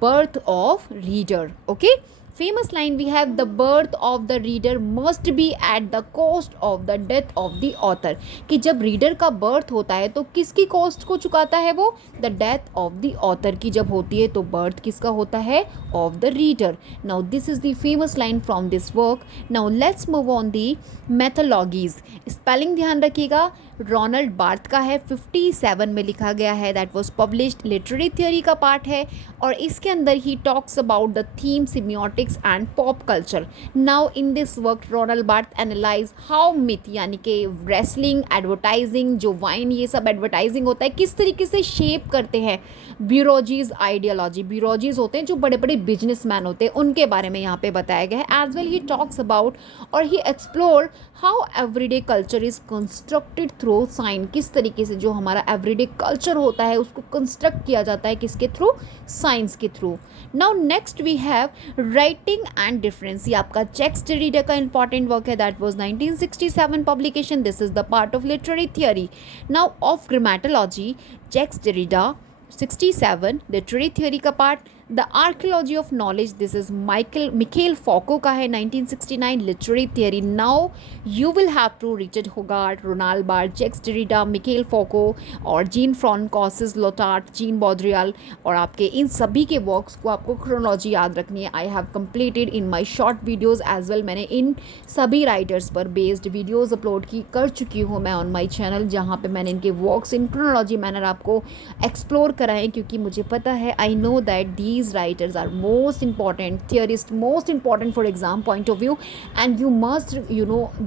birth of reader. Okay, famous line we have the birth of the reader must be at the cost of the death of the author, कि जब रीडर का बर्थ होता है तो किसकी कॉस्ट को चुकाता है वो, the death of the author की जब होती है तो बर्थ किसका होता है, of the reader. Now this is the famous line from this work. Now let's move on the mythologies. Spelling ध्यान रखिएगा, रोनाल्ड बार्थ का है, 57 में लिखा गया है, that was published, literary theory का पार्ट है, और इसके अंदर ही talks about the theme semiotics and pop culture. Now in this work Roland Barthes analyse how myth यानी कि रेसलिंग, एडवर्टाइजिंग, जो वाइन ये सब एडवर्टाइजिंग होता है, किस तरीके से शेप करते हैं ब्यूरोजीज आइडियोलॉजी। ब्यूरोजीज होते हैं जो बड़े बड़े बिजनेसमैन होते हैं, उनके बारे में यहाँ पे बताया गया है। As well he talks about और he explore how everyday culture is constructed through sign, किस तरीके से जो हमारा एवरीडे कल्चर होता है उसको कंस्ट्रक्ट किया जाता है किसके थ्रू, साइंस के through. Now next we have writing and difference. ये आपका जैक्स डेरिडा का इंपॉर्टेंट वर्क है, that was 1967 publication. This is the part of literary theory. Now of grammatology, Jacques Derrida 67 literary theory का part, the archaeology of knowledge, this is Michel Foucault का है 1969 literary theory. Now you will have to Richard Hoggart, Ronald Barthes, Jacques Derrida, Michel फोको और जीन फ्रांकोइस लोटार्ट, जीन बॉद्रियल, और आपके इन सभी के वर्क्स को आपको क्रोनोलॉजी याद रखनी है. I have completed in my short videos as well. मैंने इन सभी राइटर्स पर बेस्ड वीडियोज़ अपलोड कर चुकी हूँ मैं ऑन माई चैनल, जहाँ पे मैंने इनके वर्क्स इन क्रोनोलॉजी मैनर आपको एक्सप्लोर कराएं, क्योंकि मुझे पता है, I know that these writers are most important theorist, most important for exam point of view, and you must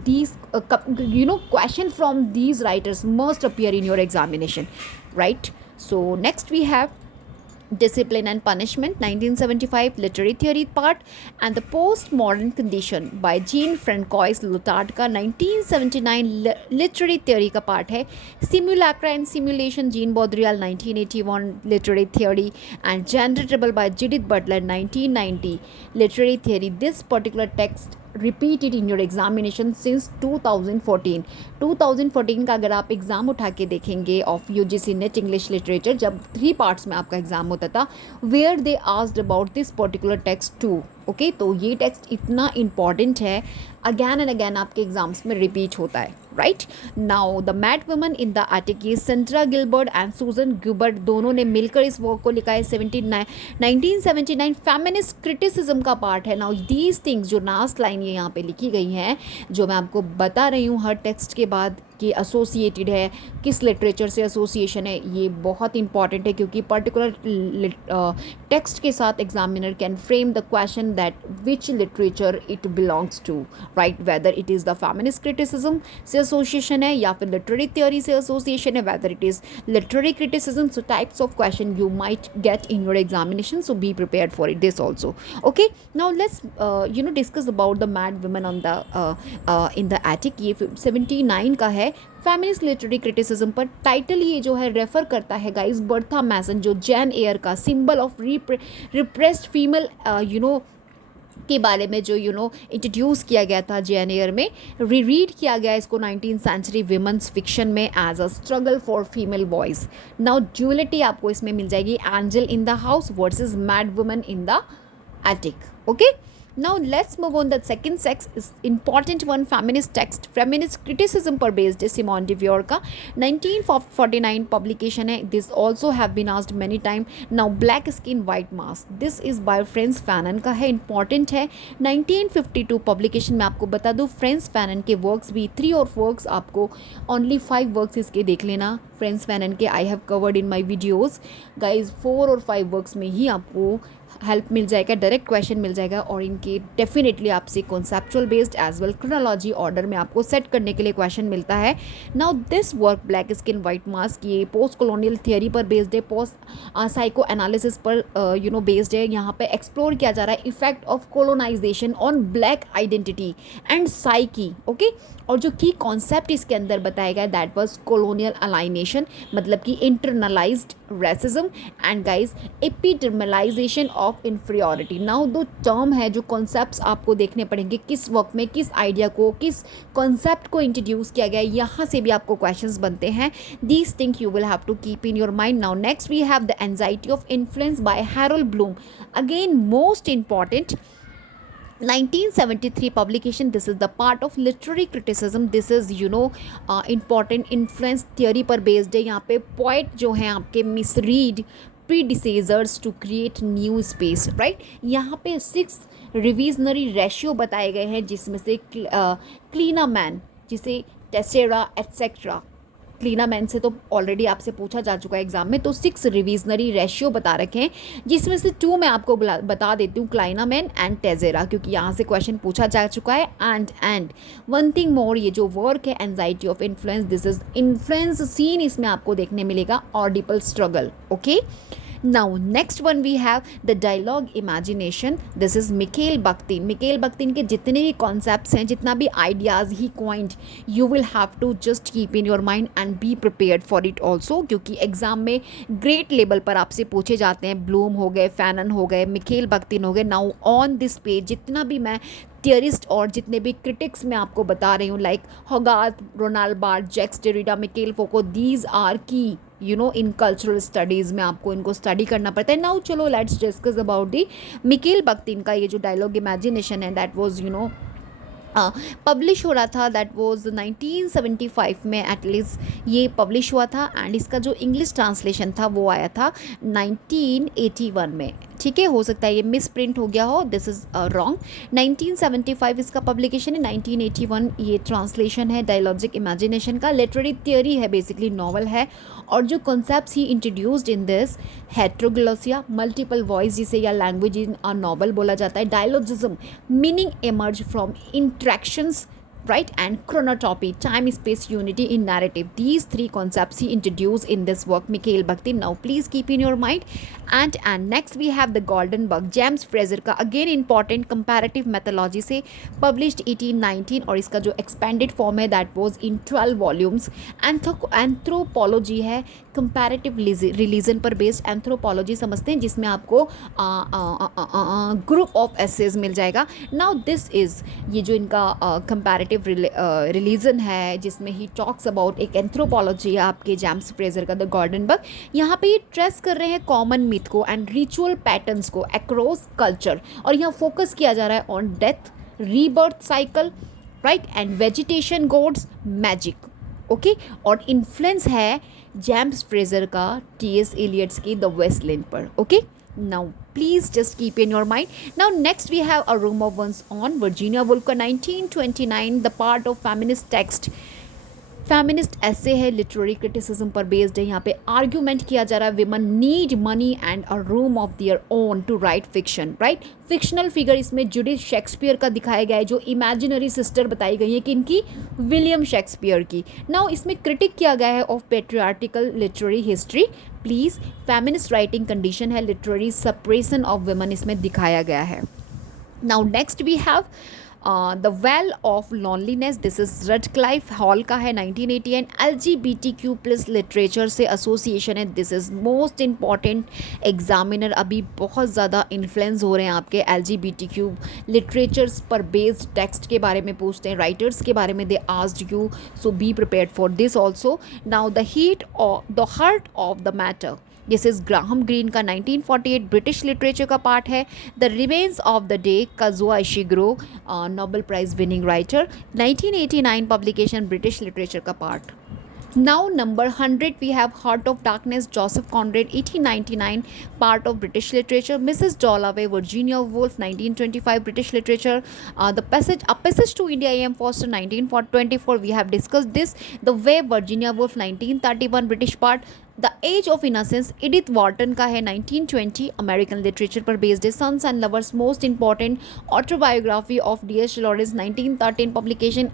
these question from these writers must appear in your examination, right? So next we have Discipline and Punishment 1975 literary theory part, and the postmodern condition by Jean Francois Lyotard का 1979 literary theory का part है. Simulacra and Simulation Jean Baudrillard 1981 literary theory, and Gender Trouble by Judith Butler 1990 literary theory. This particular text repeated in your examination since 2014. 2014 का अगर आप एग्ज़ाम उठा के देखेंगे of UGC NET English literature, जब 3 पार्ट्स में आपका एग्ज़ाम होता था, where they asked about this particular text too. Okay, तो ये टेक्स्ट इतना इम्पॉर्टेंट है, अगैन एंड अगैन आपके एग्जाम्स में रिपीट होता है, right. Now the mad woman in the attic, ये सेंट्रा गिलबर्ट एंड सूजन ग्यूबर्ट दोनों ने मिलकर इस वर्क को लिखा है. 1979 फेमिनिस्ट क्रिटिसिज्म का पार्ट है. नाउ दीज थिंग्स, जो लास्ट लाइन ये यहाँ पे लिखी गई हैं, जो मैं आपको बता रही हूँ हर टेक्स्ट के बाद कि एसोसिएटेड है, किस लिटरेचर से एसोसिएशन है, ये बहुत इंपॉर्टेंट है, क्योंकि पर्टिकुलर टेक्स्ट के साथ examiner can frame the question that which literature it belongs to, right. Whether it is the feminist criticism से एसोसिएशन है, या फिर लिटरेरी थ्योरी से एसोसिएशन है, whether it is literary criticism. So types of question you might get in your examination, so be prepared for it this also. Okay, now let's discuss about the mad woman on the in the attic. ये 79 का है. फेमिनिस्ट लिटरेरी क्रिटिसिज्म पर टाइटल ये जो है रेफर करता है गाइस बर्था मैसन, जो जैन एयर का सिंबल ऑफ रिप्रेस्ड फीमेल के बारे में जो इंट्रोड्यूस किया गया था जैन एयर में, रीड किया गया इसको 19th सेंचुरी विमेंस फिक्शन में as a struggle for female voice. Now duality आपको इसमें मिल जाएगी, angel in the house versus mad woman in the attic. Okay, now let's move on. The second sex is important one, feminist text, feminist criticism पर based है, Simone de Beauvoir का 1949 publication है. This also have been asked many time. Now black skin white mask, this is by Frantz Fanon का है, important है. 1952 publication में आपको बता दूँ, Frantz Fanon के works भी 3 और works आपको only 5 works इसके देख लेना. Frantz Fanon के I have covered in my videos guys. 4 और 5 works में ही आपको हेल्प मिल जाएगा, डायरेक्ट क्वेश्चन मिल जाएगा, और इनके डेफिनेटली आपसे conceptual based as well chronology order में आपको सेट करने के लिए क्वेश्चन मिलता है. Now this work black skin white mask, ये पोस्ट कॉलोनियल थियरी पर बेस्ड है, पोस्ट साइको एनालिसिस पर बेस्ड है. यहाँ पे एक्सप्लोर किया जा रहा है effect of colonisation on black identity and psyche. Okay, और जो की कॉन्सेप्ट इसके अंदर बताया गया दैट वाज कॉलोनियल अलाइनेशन, मतलब कि internalised racism and guys epidermalisation of inferiority. Now दो टर्म है, जो कॉन्सेप्ट्स आपको देखने पड़ेंगे किस वक्त में किस आइडिया को, किस कॉन्सेप्ट को इंट्रोड्यूस किया गया, यहाँ से भी आपको क्वेश्चंस बनते हैं. These thing you will have to keep in your mind. Now next we have the anxiety of influence by Harold Bloom, again most important 1973 publication. This is the part of literary criticism. This is important influence theory पर based है. यहाँ पे poet जो हैं आपके misread predecessors to create new space, right. यहाँ पे 6 revisionary ratio बताए गए हैं, जिसमें से क्लीनामैन, जिसे टेसेरा एट्सेट्रा. क्लीनामैन से तो ऑलरेडी आपसे पूछा जा चुका है एग्जाम में, तो 6 रिविजनरी रेशियो बता रखे हैं, जिसमें से 2 मैं आपको बता देती हूँ, क्लाइनामैन एंड टेजेरा, क्योंकि यहाँ से क्वेश्चन पूछा जा चुका है. एंड वन थिंग मोर, ये जो वर्क है anxiety of influence, this is influence scene, इसमें आपको देखने मिलेगा Oedipal struggle. Okay, now next one we have the dialogue imagination. This is Mikhail Bakhtin. Mikhail Bakhtin के जितने भी concepts हैं, जितना भी ideas he coined, you will have to just keep in your mind and be prepared for it also, क्योंकि एग्ज़ाम में ग्रेट लेवल पर आपसे पूछे जाते हैं. ब्लूम हो गए, फैनन हो गए, मिखेल बख्तिन हो गए. नाउ ऑन दिस पेज जितना भी मैं थियरिस्ट और जितने भी क्रिटिक्स मैं आपको बता रही हूँ, like Hoggart, Ronald Barthes, Jacques Derrida, Michel Foucault, these are key you know in cultural studies में आपको इनको स्टडी करना पड़ता है. नाउ चलो let's discuss about the Mikhail Bakhtin का ये जो डायलॉग इमेजिनेशन है दैट वाज पब्लिश हो रहा था. दैट वाज 1975 में एटलीस्ट ये पब्लिश हुआ था. एंड इसका जो इंग्लिश ट्रांसलेशन था वो आया था 1981 में. ठीक है, हो सकता है ये मिस प्रिंट हो गया हो, दिस इज़ रॉन्ग. 1975 इसका पब्लिकेशन है, 1981 ये ट्रांसलेशन है डायलॉजिक इमेजिनेशन का. लिटरेरी थियोरी है, बेसिकली नॉवल है. और जो concepts he introduced in this heteroglossia, multiple voice जिसे या लैंग्वेज इन अ नॉवल बोला जाता है. Dialogism meaning emerge from interactions, right, and chronotopy, time space unity in narrative. These three concepts he introduced in this work, Mikhail Bakhtin. Now please keep in your mind. And next we have the Golden Bug, James Fraser का again important comparative methodology से published 1819. और इसका जो expanded form है that was in 12 volumes. Anthropology है, comparative religion पर based anthropology समझते हैं, जिसमें आपको group of essays मिल जाएगा. Now this is ये जो इनका comparative रिलीजन है जिसमें ही टॉक्स अबाउट एक एंथ्रोपोलॉजी है आपके जेम्स फ्रेजर का द गॉर्डन बग. यहाँ पे ये ट्रेस कर रहे हैं कॉमन मिथ को एंड रिचुअल पैटर्न्स को अक्रॉस कल्चर. और यहाँ फोकस किया जा रहा है on death, rebirth cycle, right, and vegetation, gods, magic. Okay, और इन्फ्लुएंस है जेम्स फ्रेजर का टी.एस. एलियट्स की द वेस्टलैंड पर. Okay, now please just keep in your mind. Now next we have A Room of One's Own, Virginia Woolf का 1929, the part of feminist text. Feminist ऐसे है, लिटरेरी क्रिटिसिज्म पर बेस्ड है. यहाँ पे आर्ग्यूमेंट किया जा रहा है women need money and a room of their own to write fiction, right. Fictional figure इसमें जुडिथ शेक्सपियर का दिखाया गया है, जो इमेजिनरी सिस्टर बताई गई है कि इनकी विलियम शेक्सपियर की. नाउ इसमें क्रिटिक किया गया है of patriarchal literary history. Please, feminist writing condition है, लिटरेरी सप्रेशन ऑफ वुमेन इसमें दिखाया गया है. Now next we have the well of loneliness, this is Radclyffe Hall का है 1988. LGBTQ प्लस लिटरेचर से एसोसिएशन है, this is most important examiner. अभी बहुत ज़्यादा इन्फ्लुएंस हो रहे हैं आपके LGBTQ लिटरेचर्स पर बेस्ड टेक्स्ट के बारे में पूछते हैं, राइटर्स के बारे में they asked you, so be prepared for this also. Now the heart of the matter, this is Graham Greene का 1948 ब्रिटिश लिटरेचर का पार्ट है. The remains of the day, Kazuo Ishiguro, Nobel prize winning writer, 1989 publication, British literature का part. Now number 100 we have Heart of Darkness, Joseph Conrad, 1899, part of British literature. Mrs. Dalloway, Virginia Woolf, 1925, British literature. A Passage to India, A.M. Foster, 1924, we have discussed this. The Way, Virginia Woolf, 1931, British part. The age of innocence, Edith Wharton का है 1920, अमेरिकन लिटरेचर पर बेस्ड है. Sons and lovers, most important autobiography of D.H. Lawrence, 1913 publication.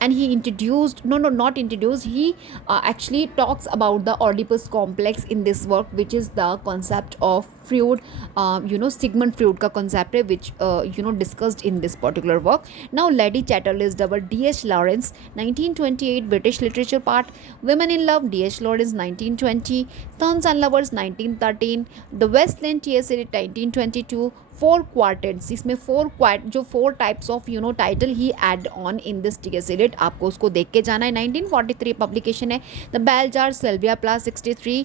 and he introduced, no not introduced, he actually talks about the Oedipus complex in this work, which is the concept of Freud, Sigmund Freud का concept है, which discussed in this particular work. Now Lady Chatterley's Double, D.H. Lawrence, 1928, British literature part. Women in Love, D.H. Lawrence, 1920. Sons and Lovers, 1913. The Westland, T.S. Eliot, 1922. Four quartets, इसमें फोर टाइप्स ऑफ टाइटल ही add on in this T S. Eliot, आपको उसको देख के जाना है. 1943 पब्लिकेशन है. The bell jar, Sylvia Plath, 63.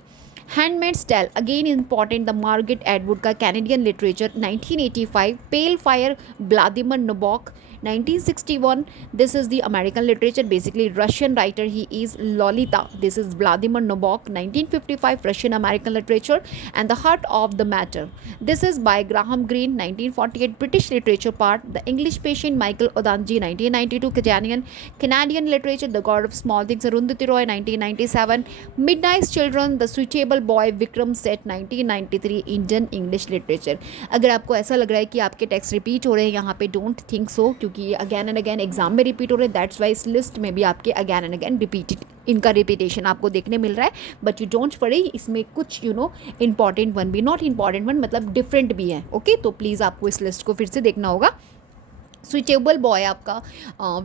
Handmaid's tale, again important, the Margaret Atwood का Canadian literature, 1985. Pale fire, Vladimir Nabokov, 1961. This is the American literature, basically Russian writer he is, Lolita. This is Vladimir Nabokov, 1955, Russian American literature. And The Heart of the Matter, this is by Graham Greene, 1948, British literature part. The English Patient, Michael Ondaatje, 1992, Canadian literature. The God of Small Things, Arundhati Roy, 1997. Midnight's Children, The Suitable Boy, Vikram Seth, 1993, Indian English literature. अगर आपको ऐसा लग रहा है कि आपके टेक्स्ट रिपीट हो रहे हैं यहाँ पे, डोंट थिंक सो, क्योंकि ये अगैन एंड अगैन एग्जाम में रिपीट हो रहे हैं. दैट्स वाई इस लिस्ट में भी आपके अगैन एंड अगैन इनका रिपीटेशन आपको देखने मिल रहा है. बट यू डोंट वरी, इसमें कुछ इंपॉर्टेंट वन भी, नॉट इंपॉर्टेंट वन मतलब डिफरेंट भी है. ओके, तो प्लीज़ आपको इस लिस्ट को फिर से देखना होगा. सुइटेबल बॉय आपका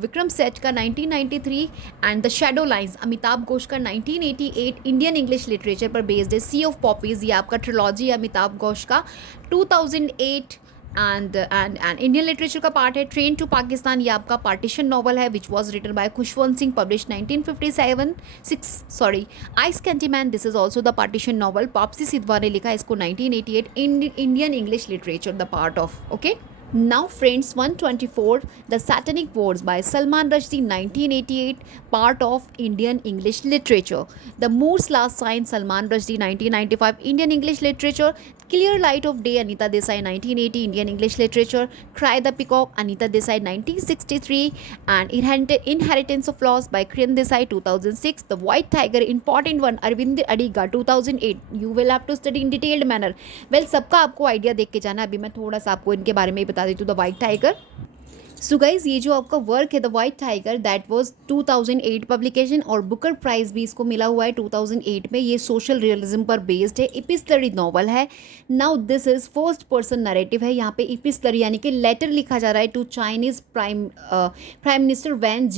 विक्रम सेठ का 1993. And the shadow lines, Amitabh Ghosh का 1988, इंडियन इंग्लिश लिटरेचर पर बेस्ड है. सी ऑफ पॉपीज़, ये आपका ट्रिलॉजी है अमिताभ घोष का. 2008 एंड इंडियन लिटरेचर का पार्ट है ट्रेन टू पाकिस्तान, ये आपका पार्टीशन नॉवल है which was written by Khushwant Singh, publish 1957 six sorry ice candy man, this is also the partition novel, Bapsi Sidhwa ने लिखा है इसको 1988, Indian English literature the part of okay. Now friends, 124, The Satanic Wars by Salman Rushdie, 1988, part of Indian English literature. The Moor's Last Sign, Salman Rushdie, 1995, Indian English literature. Clear Light of Day, Anita Desai, 1980, Indian English literature. Cry the Peacock, Anita Desai, 1963, and Inheritance of Loss by Kiran Desai, 2006. The White Tiger, important one, Arvind Adiga, 2008. You will have to study in detailed manner. Well सबका आपको आइडिया देख के जाना है, अभी मैं थोड़ा सा आपको इनके बारे में ही बता देती हूँ। The white tiger, so guys ये जो आपका वर्क है the white tiger that was 2008 publication, और बुकर प्राइज भी इसको मिला हुआ है 2008 में। ये सोशल रियलिज्म पर बेस्ड है, इपिस्टलरी नॉवल है। Now this is first person narrative है, यहाँ पे इपिस्टलरी यानी कि लेटर लिखा जा रहा है to Chinese prime minister Wen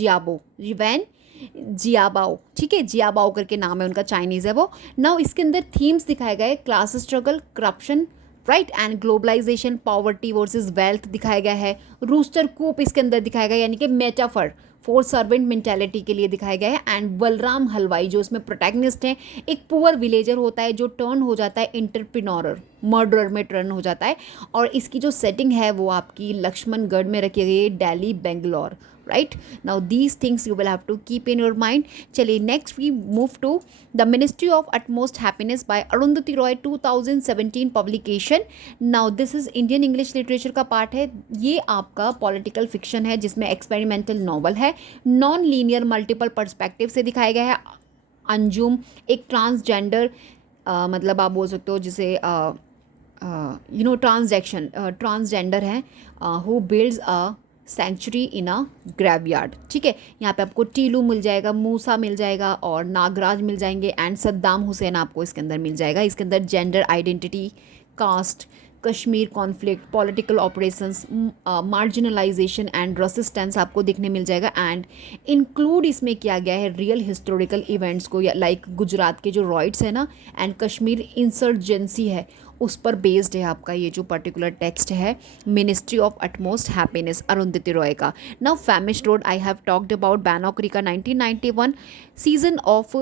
Jiabao, ठीक है, जियाबाओ करके नाम है उनका, चाइनीज़ है वो। नाउ इसके अंदर थीम्स दिखाए गए, class struggle, corruption, right, and globalisation, poverty versus wealth दिखाया गया है। रूस्टर कूप इसके अंदर दिखाया गया यानी कि मेटाफर फॉर सर्वेंट मेंटेलिटी के लिए दिखाया गया है। एंड बलराम हलवाई जो इसमें प्रोटैगनिस्ट हैं, एक पुअर विलेजर होता है जो टर्न हो जाता है एंटरप्रेन्योर, मर्डरर में टर्न हो जाता है। और इसकी जो सेटिंग है वो आपकी लक्ष्मणगढ़ में रखी गई है, Delhi, Bangalore, right. Now these things you will have to keep in your mind. चलिए next we move to the ministry of utmost happiness by Arundhati Roy, 2017 publication. Now this is Indian English literature का पार्ट है। ये आपका पॉलिटिकल फिक्शन है जिसमें एक्सपेरिमेंटल नॉवल है, नॉन लीनियर मल्टीपल पर्सपेक्टिव से दिखाया गया है। अंजुम एक ट्रांसजेंडर मतलब आप बोल सकते हो जिसे ट्रांसजेंडर हैं, who builds a sanctuary in a graveyard, ठीक है। यहाँ पे आपको टीलू मिल जाएगा, मूसा मिल जाएगा और नागराज मिल जाएंगे, एंड सद्दाम हुसैन आपको इसके अंदर मिल जाएगा। इसके अंदर gender identity, caste, Kashmir conflict, political operations, marginalisation and resistance आपको देखने मिल जाएगा। एंड इंक्लूड इसमें किया गया है रियल हिस्टोरिकल इवेंट्स को, या लाइक गुजरात के जो रॉइट्स है ना, एंड कश्मीर इंसर्जेंसी है, उस पर बेस्ड है आपका ये जो पर्टिकुलर टेक्स्ट है, ministry of utmost happiness, Arundhati Roy का। Now famished road I have talked about, Ben Okri का 1991, season of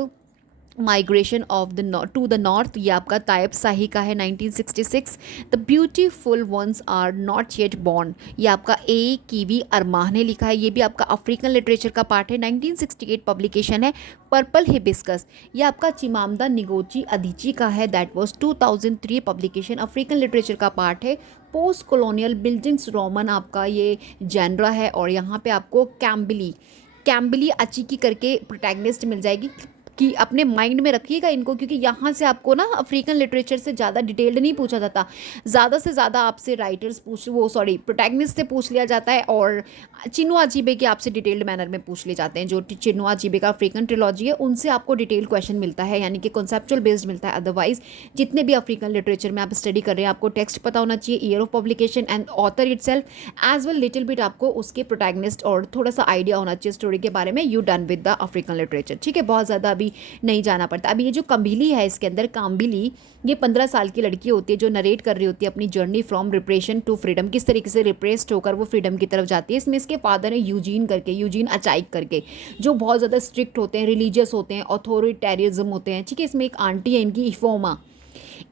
migration of to the north, ये आपका तायब शाही का है 1966। The beautiful ones are not yet born, ये आपका ए कीवी अरमाह ने लिखा है, ये भी आपका अफ्रीकन लिटरेचर का पार्ट है, 1968 पब्लिकेशन है। पर्पल हिबिस्कस, ये आपका चिमामदा निगोची अदीची का है, that was 2003 publication, African literature का पार्ट है। पोस्ट कॉलोनियल बिल्डिंग्स रोमन आपका ये जेनरा है, और यहाँ पे आपको कैम्बली अचीकी करके प्रोटैगनिस्ट मिल जाएगी, कि अपने माइंड में रखिएगा इनको, क्योंकि यहाँ से आपको ना अफ्रीकन लिटरेचर से ज़्यादा डिटेल्ड नहीं पूछा जाता, ज़्यादा से ज़्यादा आपसे राइटर्स प्रोटैगनिस्ट से पूछ लिया जाता है, और चिनुआ अचीबे के आपसे डिटेल्ड मैनर में पूछ लिए जाते हैं। जो चिनुआ अचीबे का अफ्रीकन ट्रिलॉजी है उनसे आपको डिटेल क्वेश्चन मिलता है, यानी कि कॉन्सेप्चुअल बेस्ड मिलता है। अदरवाइज जितने भी अफ्रीकन लिटरेचर में आप स्टडी कर रहे हैं, आपको टेक्स्ट पता होना चाहिए, year of publication and author itself, as well little bit आपको उसके प्रोटैगनिस्ट और थोड़ा सा आइडिया होना चाहिए स्टोरी के बारे में। You done with the African literature, ठीक है, बहुत ज़्यादा अभी नहीं जाना पड़ता। अभी ये जो कम्बिली है, इसके अंदर काम्बिली, ये 15 साल की लड़की होती है जो नरेट कर रही होती है अपनी journey from repression to freedom, किस तरीके से रिप्रेस्ड होकर वो फ्रीडम की तरफ जाती है। इसमें इसके फादर है यूजीन अचाइक करके, जो बहुत ज़्यादा स्ट्रिक्ट होते हैं, रिलीजियस होते हैं, ऑथोरिटेरिज्म होते हैं, ठीक है। इसमें एक आंटी है इनकी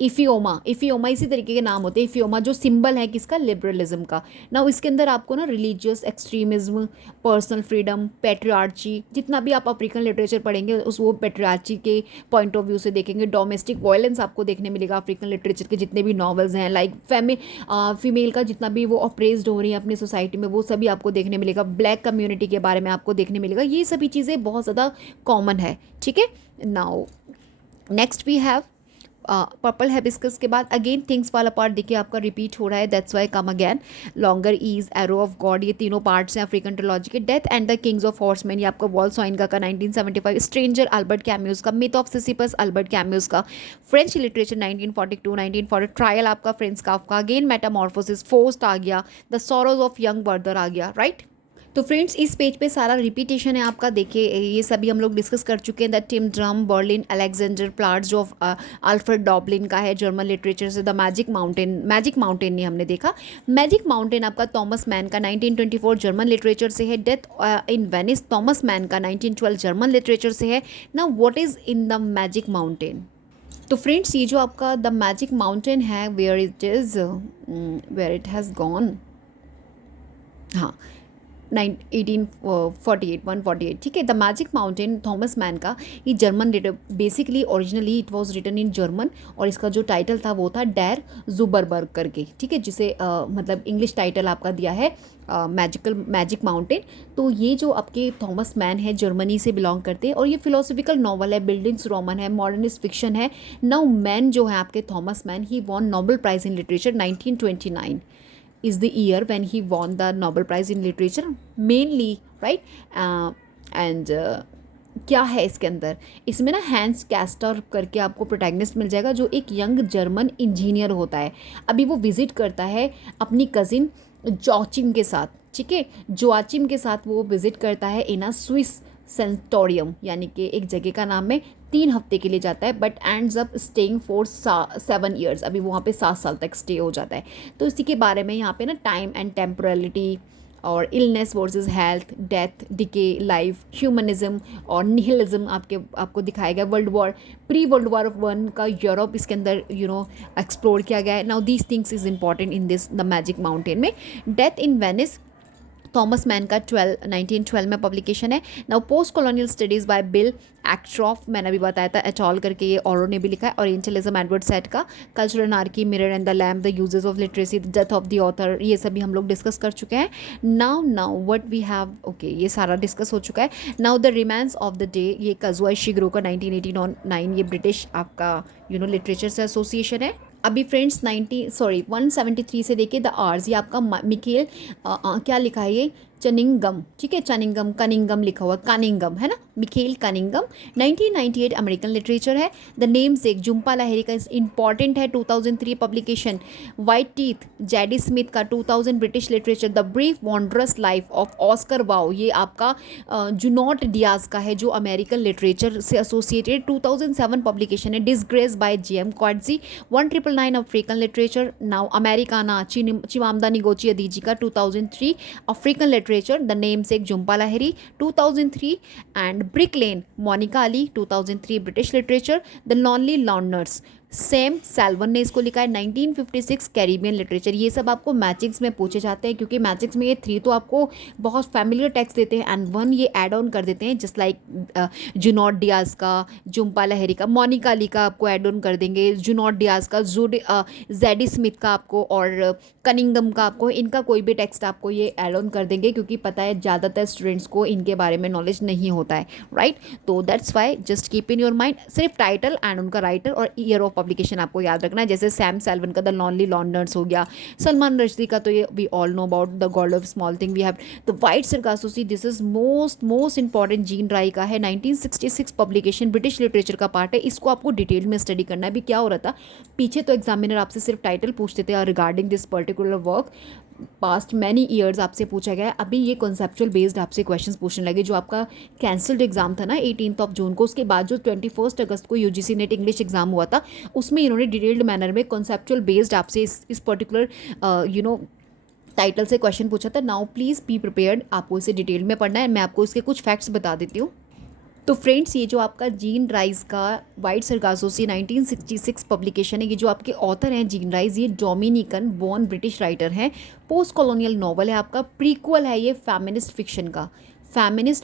इफियोमा इसी तरीके के नाम होते हैं। इफियोमा जो सिंबल है किसका, लिबरलिज्म का। ना इसके अंदर आपको ना रिलीजियस एक्सट्रीमिज्म, पर्सनल फ्रीडम, पेट्रियार्ची, जितना भी आप अफ्रीकन लिटरेचर पढ़ेंगे उस वो पेट्रियार्ची के पॉइंट ऑफ व्यू से देखेंगे। डोमेस्टिक वायलेंस आपको देखने मिलेगा अफ्रीकन लिटरेचर के जितने भी नॉवेल्स हैं, लाइक फीमेल का जितना भी वो अप्रेज्ड हो रही है अपनी सोसाइटी में, वो सभी आपको देखने मिलेगा। ब्लैक कम्युनिटी के बारे में आपको देखने मिलेगा, ये सभी चीज़ें बहुत ज़्यादा कॉमन है, ठीक है। Now next we have purple hibiscus के बाद अगेन थिंग्स वाला पार्ट देखिए आपका रिपीट हो रहा है, that's why come again. Longer ease, arrow of god, ये तीनों पार्ट्स हैं अफ्रीकन ट्रिलॉजी के। Death and the king's of horseman, ये आपका वॉल सोइनका का 1975। स्ट्रेंजर, अल्बर्ट कैम्यूज का। Myth of Sisyphus, Albert Camus का। French literature 1942 1940। ट्रायल आपका French Kafka. Again metamorphosis, Faust आ गया। The sorrows of young Werther आ गया, राइट। तो फ्रेंड्स इस पेज पे सारा रिपीटेशन है आपका, देखिए ये सभी हम लोग डिस्कस कर चुके हैं। The tin drum, Berlin, Alexanderplatz of Alfred Doblin का है जर्मन लिटरेचर से। द मैजिक माउंटेन नहीं हमने देखा। मैजिक माउंटेन आपका थॉमस मैन का 1924 जर्मन लिटरेचर से है। Death in Venice Thomas Mann का 1912 जर्मन लिटरेचर से है। ना what is in the magic mountain? तो फ्रेंड्स ये जो आपका द मैजिक माउंटेन है, वेयर इट हैज़ गॉन, हाँ 1848 148, ठीक है। The magic mountain Thomas Mann का, ये German basically originally it was written in German, और इसका जो टाइटल था वो था डैर जुबरबर्ग करके, ठीक है, जिसे मतलब इंग्लिश टाइटल आपका दिया है मैजिक माउंटेन। तो ये जो आपके थॉमस मैन है जर्मनी से बिलोंग करते हैं, और ये फिलोसफिकल नॉवल है, बिल्डिंग्स रोमन है, मॉडर्निस्ट फिक्शन है। नाउ मैन जो है आपके Thomas Mann, he won Nobel prize in literature 1929 is the year when he won the Nobel Prize in Literature mainly, right? And क्या है इसके अंदर, इसमें ना हैंस कैस्टर करके आपको प्रोटैगनिस्ट मिल जाएगा, जो एक यंग जर्मन इंजीनियर होता है। अभी वो विजिट करता है अपनी कज़िन जोचिम के साथ, ठीक है, जोआचिम के साथ वो विजिट करता है इन अ स्विस सेंटोरियम, यानी कि एक जगह का नाम है। 3 हफ्ते के लिए जाता है, but ends up staying for 7 years, अभी वहाँ पे 7 साल तक स्टे हो जाता है। तो इसी के बारे में यहाँ पे ना टाइम एंड टेम्पोरलिटी और illness versus health, death, decay, life, humanism और निहिलिज्म आपको दिखाया गया। वर्ल्ड वॉर 1 का यूरोप इसके अंदर एक्सप्लोर किया गया है। Now these things is important in this the magic mountain में। Death in Venice Thomas Mann का 1912 में पब्लिकेशन है। Now post colonial studies by Bill एक्ट्रॉफ, मैंने अभी बताया था एटॉल करके, ये औरों ने भी लिखा है। ओरिएंटलिज्म एडवर्ड सेट का, cultural anarchy, mirror and the lamp, the uses of literacy, the death of the author, ये सभी हम लोग डिस्कस कर चुके हैं। Now what we have, okay ये सारा डिस्कस हो चुका है। Now the remains of the day, ये काजुआ शिग्रो का 1989, ये ब्रिटिश आपका लिटरेचर से एसोसिएशन है। अभी फ्रेंड्स 173 से देखिए द आर्स, ये आपका मिकेल क्या लिखा है ये चनिंगम, ठीक है, कनिंगम लिखा हुआ, कनिंगम है ना, मिकेल कनिंगम। 1998 अमेरिकन लिटरेचर है। The namesake Jhumpa Lahiri का इंपॉर्टेंट है, 2003 publication. White teeth Zadie Smith का 2000 British literature. The brief wondrous life of Oscar Wao, ये आपका जुनॉट डियाज का है, जो अमेरिकन लिटरेचर से एसोसिएटेड, 2007 पब्लिकेशन है। Disgrace by GM Coetzee. 1999 African literature. Now Americanah Chimamanda Ngozi Adichie का 2003 African literature. The namesake Jhumpa Lahiri 2003 and brick lane Monica Ali 2003 British literature. The lonely Londoners Sam Selvon ने इसको लिखा है 1956 कैरिबियन लिटरेचर। ये सब आपको मैचिक्स में पूछे जाते हैं, क्योंकि मैचिक्स में ये 3 तो आपको बहुत फैमिलियर टेक्स्ट देते हैं एंड 1 ये ऐड ऑन कर देते हैं, जस्ट लाइक जुनॉट डियाज का, जुम्पा लहरी का, मोनिका अली का आपको ऐड ऑन कर देंगे, जुनॉट डियाज का, जेडी स्मिथ का आपको, और कनिंगम का आपको, इनका कोई भी टेक्स्ट आपको ये ऐड ऑन कर देंगे, क्योंकि पता है ज़्यादातर स्टूडेंट्स को इनके बारे में नॉलेज नहीं होता है, राइट। तो that's why just keep in your mind, सिर्फ टाइटल एंड उनका राइटर और ईयर ऑफ पब्लिकेशन आपको याद रखना है। जैसे सैम सैल्वन का द लॉनली लॉन्डर्स हो गया, सलमान रश्दी का तो ये we all know about the god of small thing. We have the wide Sargasso Sea, this is most important, Jean Rhys का है, 1966 पब्लिकेशन, ब्रिटिश लिटरेचर का पार्ट है। इसको आपको डिटेल में स्टडी करना है। भी क्या हो रहा था पीछे, तो एग्जामिनर आपसे सिर्फ टाइटल पूछते थे regarding this particular work, past many years आपसे पूछा गया है। अभी ये कॉन्सेप्चुअल बेस्ड आपसे क्वेश्चंस पूछने लगे। जो आपका कैंसल्ड एग्जाम था ना 18 जून को, उसके बाद जो 21 अगस्त को यूजीसी नेट इंग्लिश एग्जाम हुआ था, उसमें इन्होंने डिटेल्ड मैनर में कॉन्सेप्चुअल बेस्ड आपसे इस पर्टिकुलर टाइटल से क्वेश्चन पूछा था। नाउ प्लीज़ बी प्रिपेयर्ड, आपको इसे डिटेल में पढ़ना है। मैं आपको इसके कुछ फैक्ट्स बता देती हूँ। तो फ्रेंड्स ये जो आपका जीन राइज का वाइट सरगासोसी 1966 पब्लिकेशन है, ये जो आपके ऑथर हैं जीन राइज, ये डोमिनिकन बोर्न ब्रिटिश राइटर हैं। पोस्ट कॉलोनियल नॉवल है आपका, प्रीक्वल है ये फेमिनिस्ट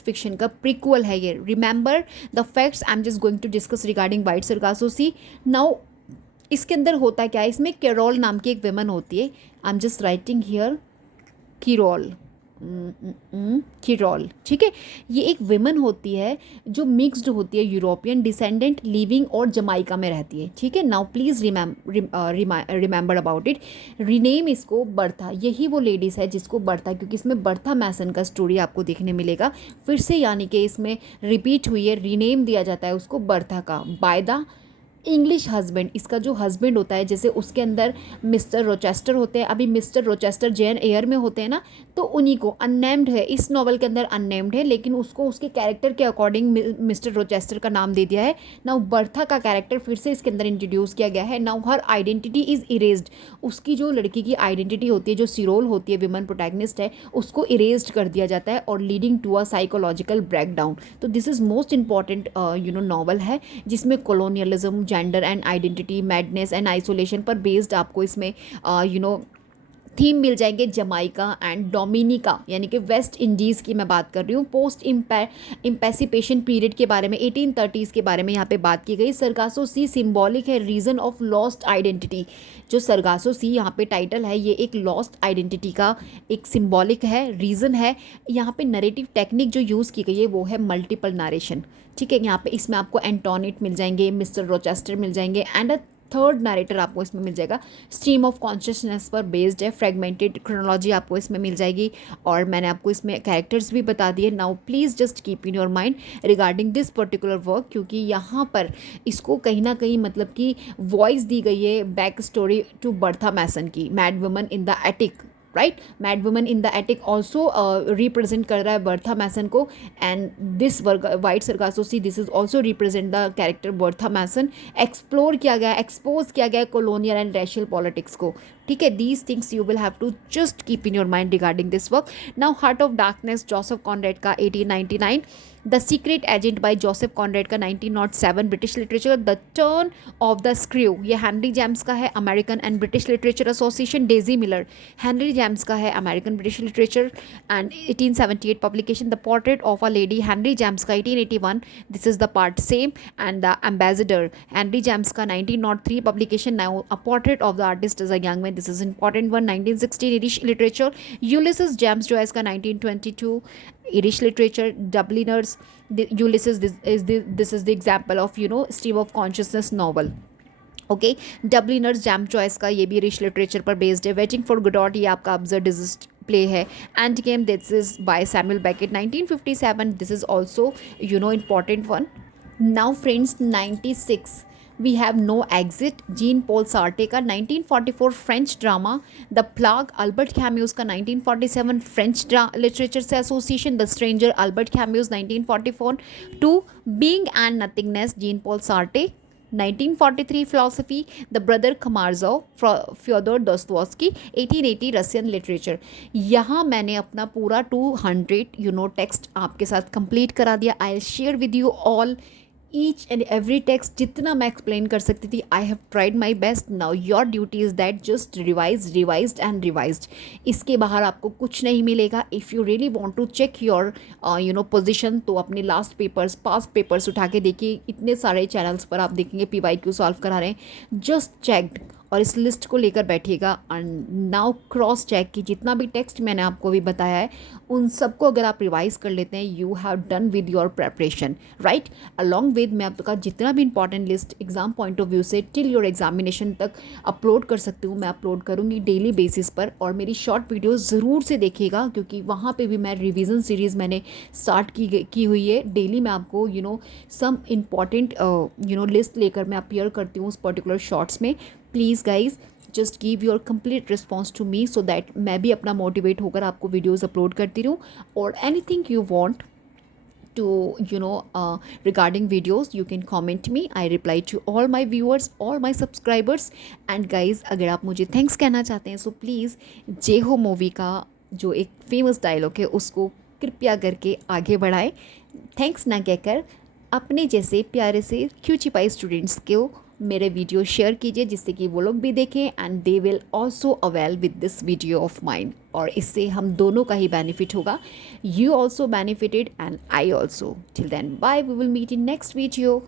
फिक्शन का प्रीक्वल है ये। Remember the facts I am just going to discuss regarding wide Sargasso Sea. Now इसके अंदर होता क्या है, इसमें कैरोल नाम की एक विमन होती है, I am just writing here creole, ठीक है। ये एक विमन होती है जो मिक्स्ड होती है, यूरोपियन डिसेंडेंट, लिविंग और जमाइका में रहती है, ठीक है। Now please remember about it. Rename इसको बर्था, यही वो लेडीज़ है जिसको बर्था, क्योंकि इसमें बर्था मैसन का स्टोरी आपको देखने मिलेगा फिर से, यानी कि इसमें रिपीट हुई है, रीनेम दिया जाता है उसको बर्था का, बाय द इंग्लिश हस्बैंड, इसका जो हस्बैंड होता है, जैसे उसके अंदर मिस्टर रोचेस्टर होते हैं, अभी मिस्टर रोचेस्टर जैन एयर में होते हैं ना, तो उन्हीं को अननेम्ड है, इस नॉवल के अंदर अननेम्ड है, लेकिन उसको उसके कैरेक्टर के अकॉर्डिंग मिस्टर रोचेस्टर का नाम दे दिया है। नाउ बर्था का कैरेक्टर फिर से इसके अंदर इंट्रोड्यूस किया गया है। Now her identity is erased, उसकी जो लड़की की आइडेंटिटी होती है, जो सिरोल होती है, विमन प्रोटैगनिस्ट है, उसको इरेज्ड कर दिया जाता है और leading to a psychological breakdown. तो this is most important novel है, जिसमें colonialism, gender and identity, madness and isolation पर बेस्ड आपको इसमें थीम मिल जाएंगे। जमाइका एंड डोमिनिका यानी कि वेस्ट इंडीज़ की मैं बात कर रही हूँ। पोस्ट इम्पेसिपेशन पीरियड के बारे में, 1830s के बारे में यहाँ पे बात की गई। सरगासो सी सिम्बॉलिक है रीज़न ऑफ लॉस्ट आइडेंटिटी। जो सरगासो सी यहाँ पे टाइटल है, ये एक लॉस्ट आइडेंटिटी का एक सिम्बॉलिक है, रीज़न है। यहाँ पे नरेटिव टेक्निक जो यूज़ की गई है वो है मल्टीपल नारेशन। ठीक है, यहाँ पे इसमें आपको एंटोनेट मिल जाएंगे, मिस्टर रोचेस्टर मिल जाएंगे एंड अ थर्ड नरेटर आपको इसमें मिल जाएगा। स्ट्रीम ऑफ कॉन्शियसनेस पर बेस्ड है। फ्रेगमेंटेड क्रोनोलॉजी आपको इसमें मिल जाएगी और मैंने आपको इसमें कैरेक्टर्स भी बता दिए। Now please just keep in your mind regarding this particular work, क्योंकि यहाँ पर इसको कहीं ना कहीं मतलब कि वॉइस दी गई है back story to Bertha Mason की, mad woman in the attic, right. Mad woman in the attic also represent कर रहा है बर्था मैसन को, and this work wide Sargasso sea, this is also represent the character Bertha Mason. Explore किया गया, एक्सपोज किया गया कॉलोनियल एंड रेशियल पॉलिटिक्स को। ठीक है, these things you will have to just keep in your mind regarding this work. Now heart of darkness Joseph Conrad का 1899, the secret agent by Joseph Conrad का 1907, British literature. The turn of the screw, ये हेनरी जेम्स का है, American and British literature association. Daisy Miller, Henry James का है, American British literature and 1878 publication. The portrait of a lady, Henry James का 1881, this is the part same. And the ambassador, Henry James का 1903 publication. Now a portrait of the artist is a young man, this is important one, 1916 Irish literature. Ulysses James Joyce का 1922 Irish literature. Dubliners, Ulysses, this is the example of stream of consciousness novel. Okay, Dubliners James Joyce का, ये भी रिच लिटरेचर पर बेस्ड है। वेटिंग फॉर गुडॉट, ये आपका अब्सर्डिस्ट प्ले है। Endgame, this is by Samuel Beckett 1957, this is also important one. Now friends, 96 we have no exit, Jean Paul Sartre का 1944 French drama. The plague, Albert Camus का 1947 फ्रेंच लिटरेचर से association. The stranger, Albert Camus 1944। To being and nothingness, gene Paul Sartre 1943 philosophy. The brother Karamazov, Fyodor Dostoevsky 1880 Russian literature. यहाँ मैंने अपना पूरा 200 टेक्स्ट आपके साथ कंप्लीट करा दिया। I will share with you all each and every text, जितना मैं एक्सप्लेन कर सकती थी। I have tried my best. Now your duty is that just revised and revised. इसके बाहर आपको कुछ नहीं मिलेगा। If you really want to check your position, तो अपने लास्ट पेपर्स, पास्ट पेपर्स उठा के देखिए। इतने सारे चैनल्स पर आप देखेंगे PYQ सॉल्व करा रहे हैं, जस्ट चेक्ड, और इस लिस्ट को लेकर बैठिएगा। एंड नाउ क्रॉस चेक कि जितना भी टेक्स्ट मैंने आपको भी बताया है, उन सबको अगर आप रिवाइज कर लेते हैं, you have done with your preparation, right. Along with मैं आपका जितना भी important list exam point of view से टिल योर एग्जामिनेशन तक अपलोड कर सकती हूँ, मैं अपलोड करूँगी डेली बेसिस पर। और मेरी शॉर्ट वीडियोज़ ज़रूर से देखिएगा, क्योंकि वहाँ पर भी मैं रिविज़न सीरीज़ मैंने स्टार्ट की हुई है। डेली मैं आपको सम इम्पॉर्टेंट लिस्ट लेकर मैं अपीयर करती हूँ उस पर्टिकुलर शॉर्ट्स में। Please guys, just give your complete response to me, so that मैं भी अपना मोटिवेट होकर आपको वीडियोज़ अपलोड करती रहूँ। और anything you want to regarding videos, you can comment me. I reply to all my viewers, all my subscribers. And guys, अगर आप मुझे थैंक्स कहना चाहते हैं, सो प्लीज़ जे हो मूवी का जो एक फेमस डायलॉग है उसको कृपया करके आगे बढ़ाएं। थैंक्स ना कहकर अपने जैसे प्यारे से क्यों छिपाई स्टूडेंट्स को मेरे वीडियो शेयर कीजिए, जिससे कि वो लोग भी देखें and they will also avail with this video of mine. और इससे हम दोनों का ही बेनिफिट होगा। You also benefited and I also. Till then bye, we will meet in next video.